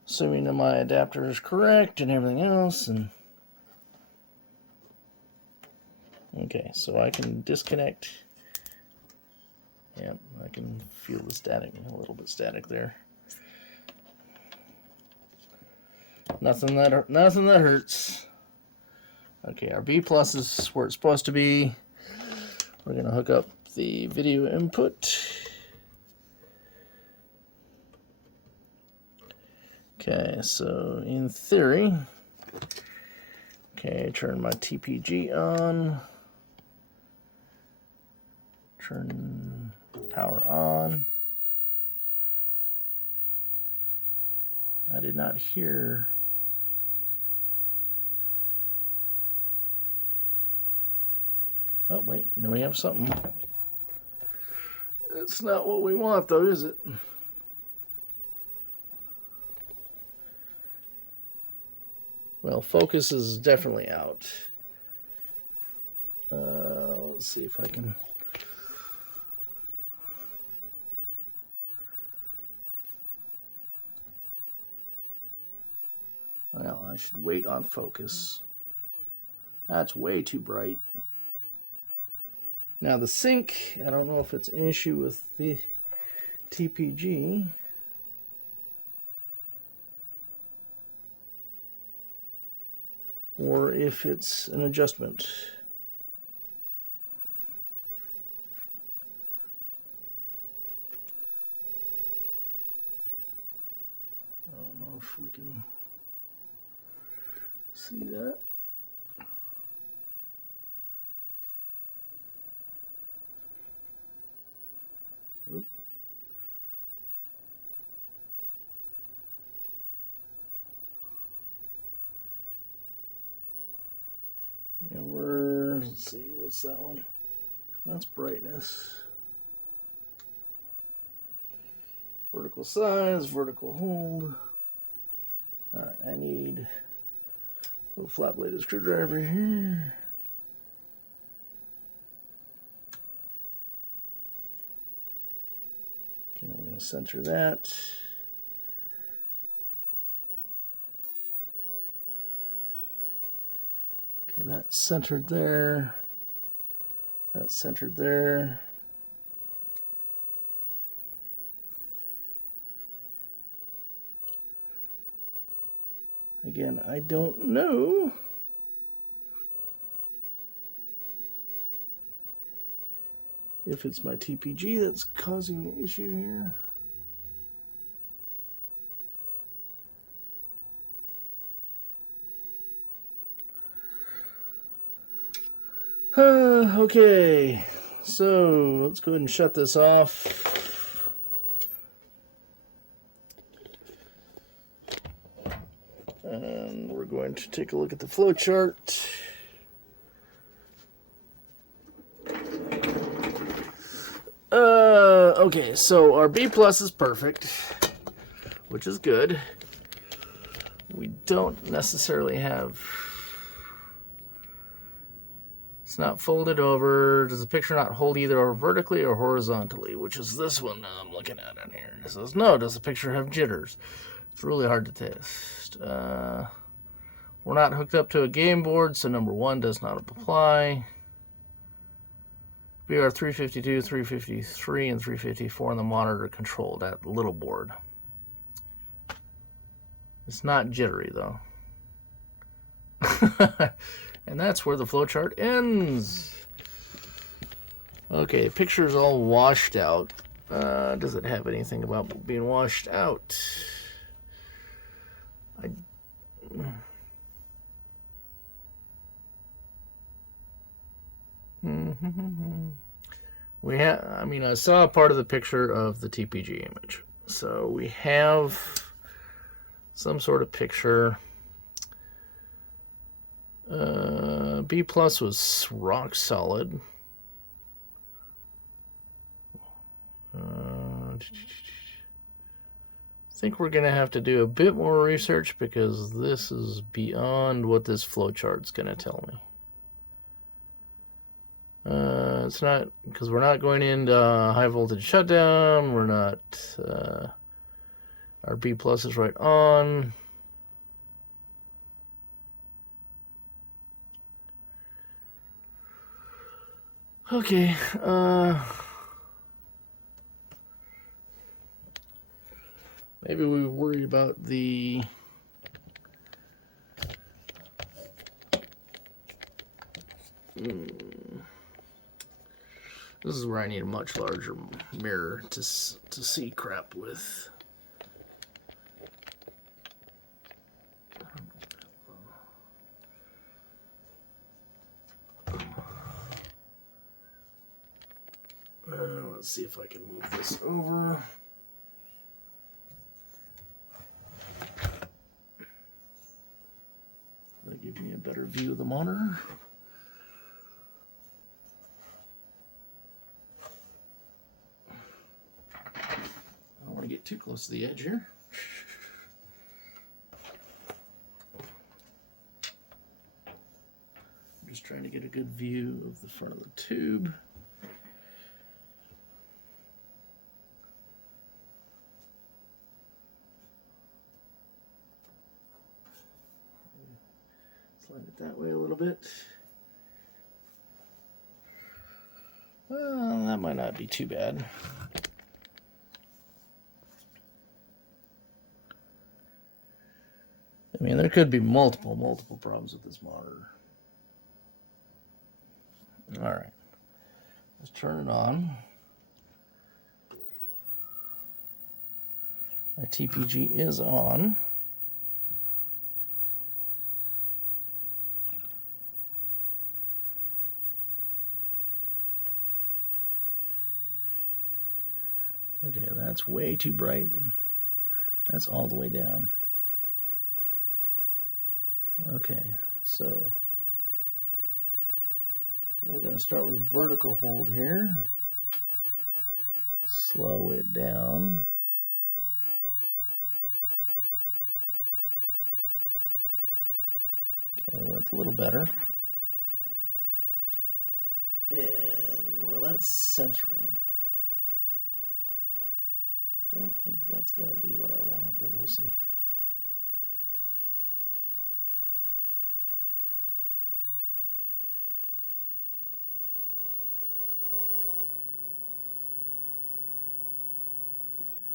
assuming that my adapter is correct and everything else. And okay, so I can disconnect. Yeah, I can feel the static, a little bit static there. Nothing that hurts. Okay, our B+ is where it's supposed to be. We're gonna hook up the video input. Okay, so in theory, okay, turn my TPG on. Turn power on. I did not hear. Oh, wait, now we have something. It's not what we want, though, is it? Well, focus is definitely out. Let's see if I can. Well, I should wait on focus. That's way too bright. Now the sync, I don't know if it's an issue with the TPG. Or if it's an adjustment. I don't know if we can see that. Oop. And let's see, what's that one? That's brightness. Vertical size, vertical hold. Alright, I need a little flat bladed screwdriver here. Okay, we're going to center that. Okay, that's centered there. That's centered there. Again, I don't know if it's my TPG that's causing the issue here. Okay, so let's go ahead and shut this off. And we're going to take a look at the flow chart. Okay, so our B+ is perfect. which is good. We don't necessarily have... It's not folded over. Does the picture not hold either vertically or horizontally? Which is this one I'm looking at on here. It says, no, does the picture have jitters? It's really hard to test. We're not hooked up to a game board, so number 1 does not apply. VR 352, 353, and 354 on the monitor control, that little board. It's not jittery, though. And that's where the flowchart ends. Okay, picture's all washed out. Does it have anything about being washed out? I saw part of the picture of the TPG image. So we have some sort of picture. B plus was rock solid. I think we're going to have to do a bit more research because this is beyond what this flowchart's going to tell me. It's not, because we're not going into high voltage shutdown. We're not, our B plus is right on. Okay, maybe we worry about the This is where I need a much larger mirror to see crap with. Let's see if I can move this over. That'll give me a better view of the monitor. I don't want to get too close to the edge here. I'm just trying to get a good view of the front of the tube. Slide it that way a little bit. Well, that might not be too bad. I mean, there could be multiple problems with this monitor. All right, let's turn it on. My TPG is on. Okay, that's way too bright. That's all the way down. Okay, so we're going to start with a vertical hold here. Slow it down. Okay, well, it's a little better. And, well, that's centering. Don't think that's going to be what I want, but we'll see.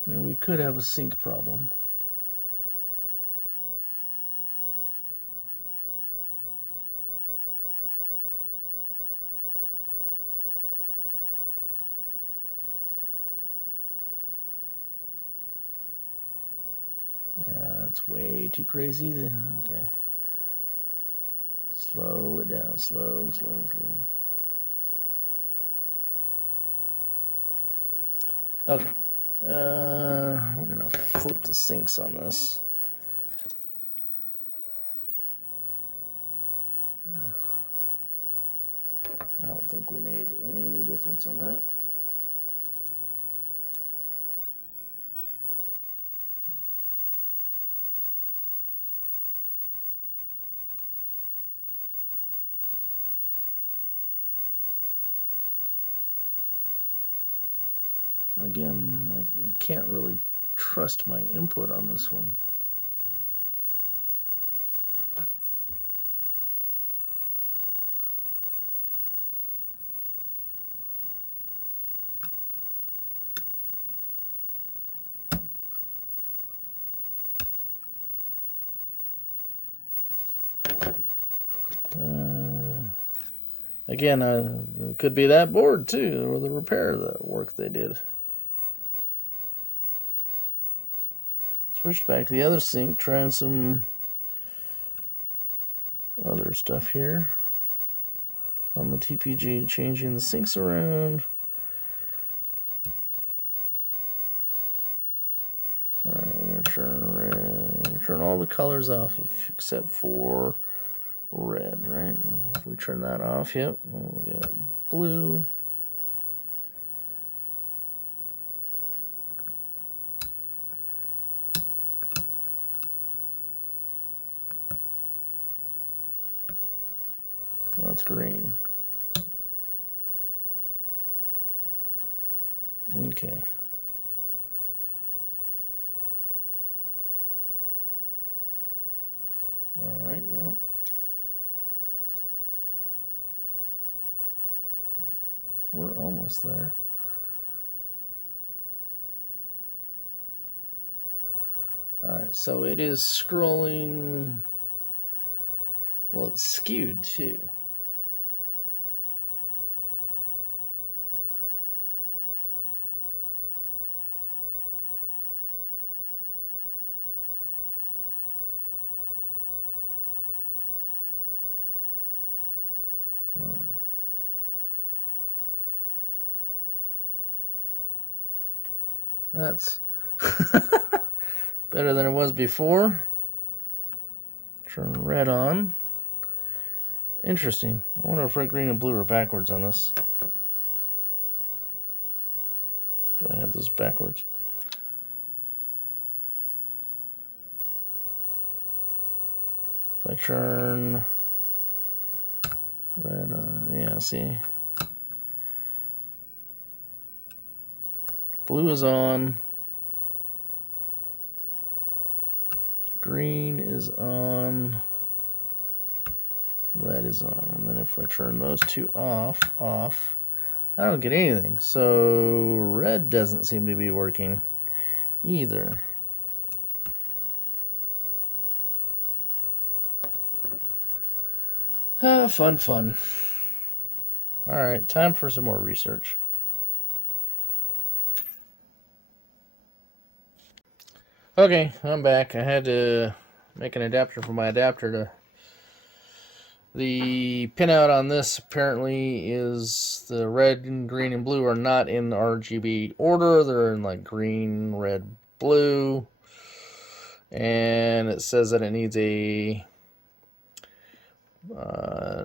I mean, we could have a sync problem. Yeah, that's way too crazy. Okay. Slow it down. Slow. Okay. We're going to flip the syncs on this. I don't think we made any difference on that. again, I can't really trust my input on this one. Again, it could be that board too, or the repair that work they did. Switched back to the other sink, trying some other stuff here on the TPG, changing the sinks around. Alright, we're going to turn red. We turn all the colors off except for red, right? If we turn that off, yep. Well, we got blue. That's green. Okay. All right, well. We're almost there. All right, so it is scrolling. Well, it's skewed too. That's better than it was before. Turn red on. Interesting. I wonder if red, green, and blue are backwards on this. Do I have this backwards? If I turn red on, yeah, see. Blue is on. Green is on. Red is on. And then if I turn those two off, I don't get anything. So red doesn't seem to be working either. Fun. All right, time for some more research. Okay, I'm back. I had to make an adapter for my adapter to... The pinout on this apparently is the red and green and blue are not in RGB order. They're in like green, red, blue. And it says that it needs a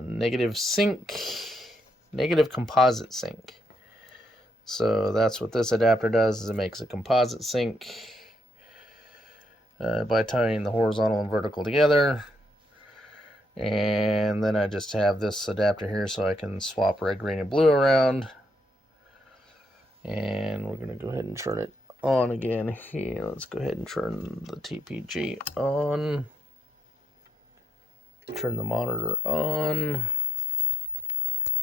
negative composite sync. So that's what this adapter does, is it makes a composite sync by tying the horizontal and vertical together. And then I just have this adapter here so I can swap red, green, and blue around. And we're going to go ahead and turn it on again here. Let's go ahead and turn the TPG on. Turn the monitor on.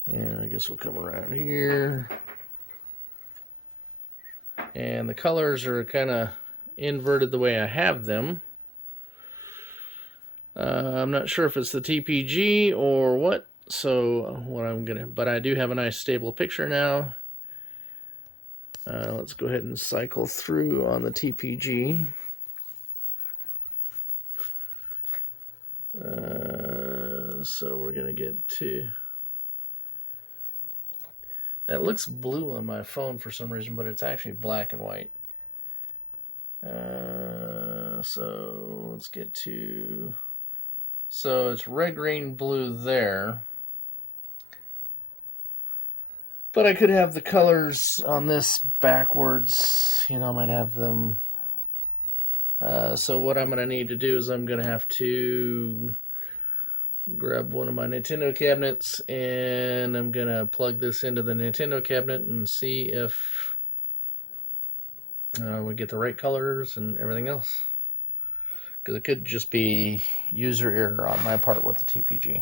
And I guess we'll come around here. And the colors are kind of inverted the way I have them. I'm not sure if it's the TPG or what. So but I do have a nice stable picture now. Let's go ahead and cycle through on the TPG. So we're going to get to... That looks blue on my phone for some reason, but it's actually black and white. So let's get to... So it's red, green, blue there. But I could have the colors on this backwards. You know, I might have them... so what I'm going to need to do is I'm going to have to grab one of my Nintendo cabinets, and I'm going to plug this into the Nintendo cabinet and see if we get the right colors and everything else. Because it could just be user error on my part with the TPG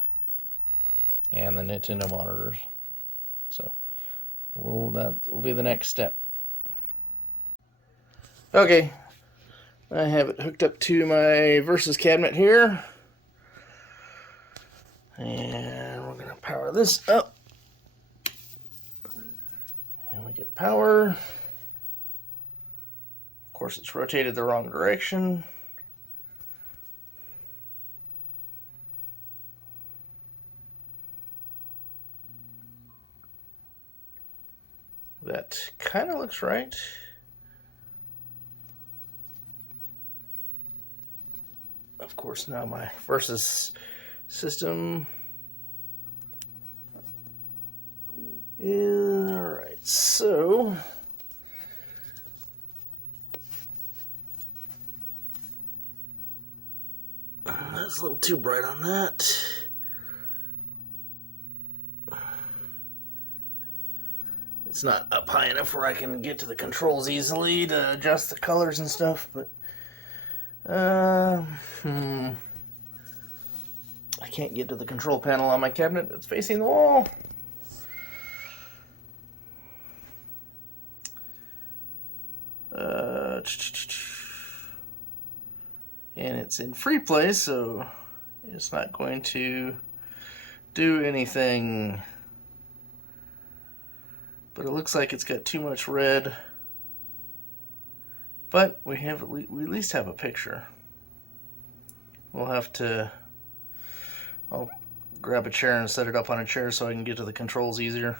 and the Nintendo monitors. So that will be the next step. Okay, I have it hooked up to my Versus cabinet here. And we're going to power this up. And we get power. Of course, it's rotated the wrong direction. That kind of looks right. Of course, now my Versus system is alright. So that's a little too bright on that. It's not up high enough where I can get to the controls easily to adjust the colors and stuff, but I can't get to the control panel on my cabinet. It's facing the wall. And it's in free play, so it's not going to do anything. But it looks like it's got too much red. But we at least have a picture. We'll have to... I'll grab a chair and set it up on a chair so I can get to the controls easier.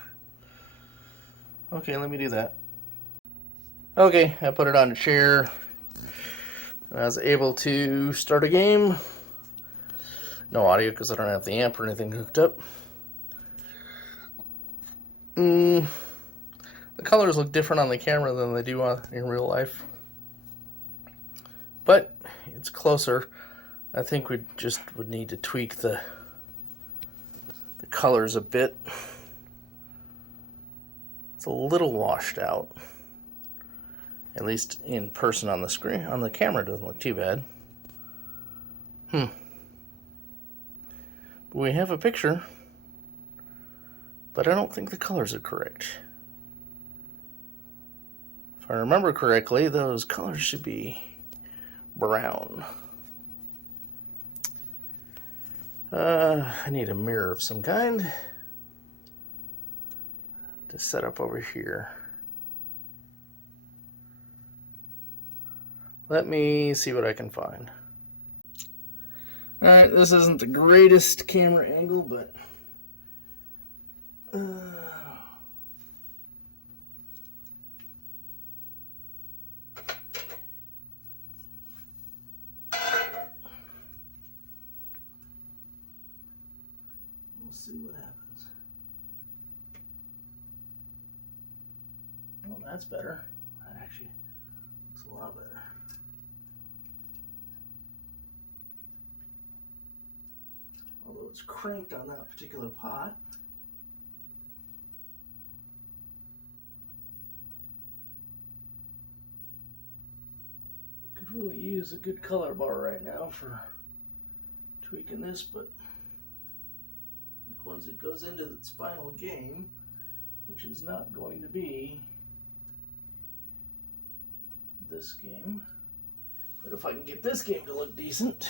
Okay, let me do that. Okay, I put it on a chair. I was able to start a game. No audio because I don't have the amp or anything hooked up. The colors look different on the camera than they do in real life. But it's closer. I think we just would need to tweak the colors a bit. It's a little washed out. At least in person on the screen. On the camera it doesn't look too bad. But we have a picture. But I don't think the colors are correct. If I remember correctly, those colors should be brown. I need a mirror of some kind to set up over here. Let me see what I can find. Alright, this isn't the greatest camera angle, but we'll see what happens. Well, that's better. That actually looks a lot better. Although it's cranked on that particular pot. Could really use a good color bar right now for tweaking this, but once it goes into its final game, which is not going to be this game, but if I can get this game to look decent.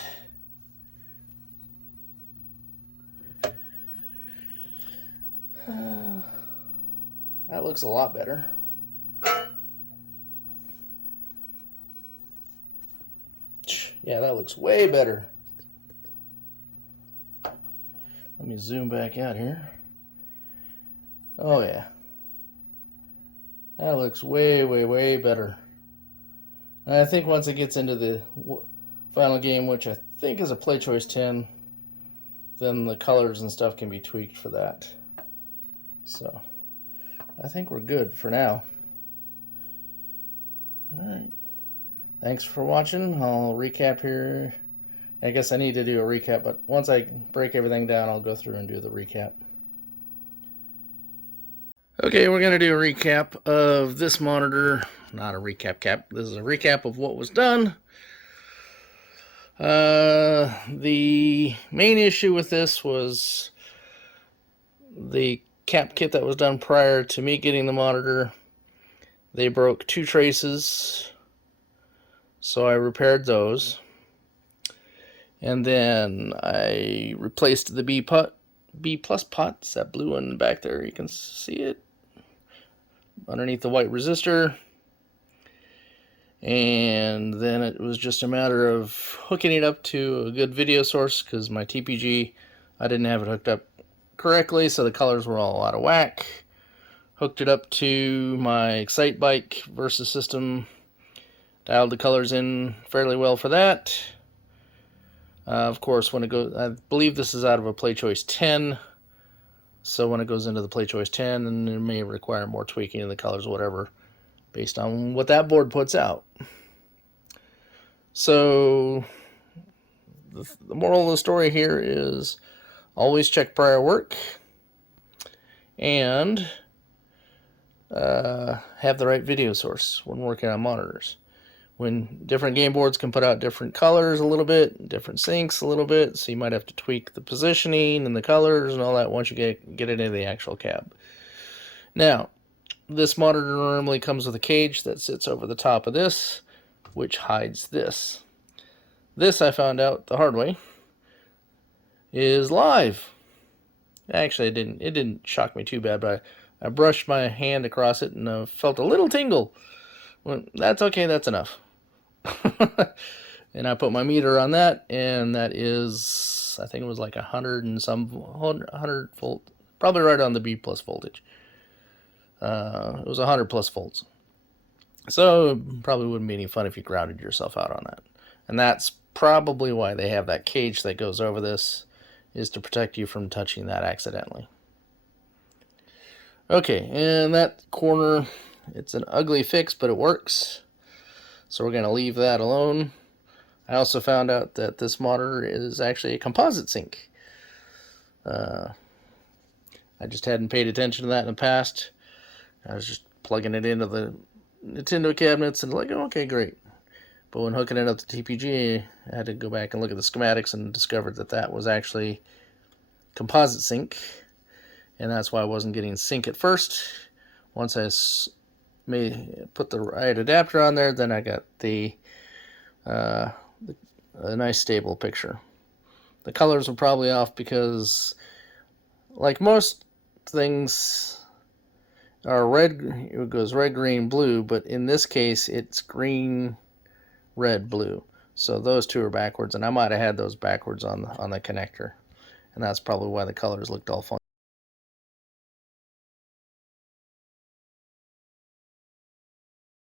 That looks a lot better. Yeah, that looks way better. Let me zoom back out here. Oh yeah. That looks way, way, way better. And I think once it gets into the final game, which I think is a Play Choice 10, then the colors and stuff can be tweaked for that. So, I think we're good for now. Alright. Thanks for watching. I'll recap here. I guess I need to do a recap, but once I break everything down, I'll go through and do the recap. Okay, we're going to do a recap of this monitor. Not a recap cap. This is a recap of what was done. The main issue with this was the cap kit that was done prior to me getting the monitor. They broke 2 traces, so I repaired those. And then I replaced the B plus pot. It's that blue one back there. You can see it underneath the white resistor. And then it was just a matter of hooking it up to a good video source, because my TPG, I didn't have it hooked up correctly, so the colors were all out of whack. Hooked it up to my Excite Bike Versus system, dialed the colors in fairly well for that. Of course, when it goes, I believe this is out of a PlayChoice 10, so when it goes into the PlayChoice 10, then it may require more tweaking in the colors or whatever, based on what that board puts out. So the moral of the story here is always check prior work and have the right video source when working on monitors. When different game boards can put out different colors a little bit, different syncs a little bit, so you might have to tweak the positioning and the colors and all that once you get it into the actual cab. Now, this monitor normally comes with a cage that sits over the top of this, which hides this. This, I found out the hard way, is live. Actually, it didn't shock me too bad, but I brushed my hand across it and felt a little tingle. Well, that's okay, that's enough. And I put my meter on that, and that is, I think it was like 100 volt, probably right on the B plus voltage. It was 100 plus volts. So it probably wouldn't be any fun if you grounded yourself out on that. And that's probably why they have that cage that goes over this, is to protect you from touching that accidentally. Okay, and that corner, it's an ugly fix, but it works. So we're going to leave that alone. I also found out that this monitor is actually a composite sync. I just hadn't paid attention to that in the past. I was just plugging it into the Nintendo cabinets and like, oh, okay, great. But when hooking it up to TPG, I had to go back and look at the schematics and discovered that that was actually composite sync. And that's why I wasn't getting sync at first. Once I put the right adapter on there, then I got a nice stable picture. The colors were probably off because, like most things, are red. It goes red, green, blue, but in this case, it's green, red, blue. So those two are backwards, and I might have had those backwards on the connector, and that's probably why the colors looked all funky.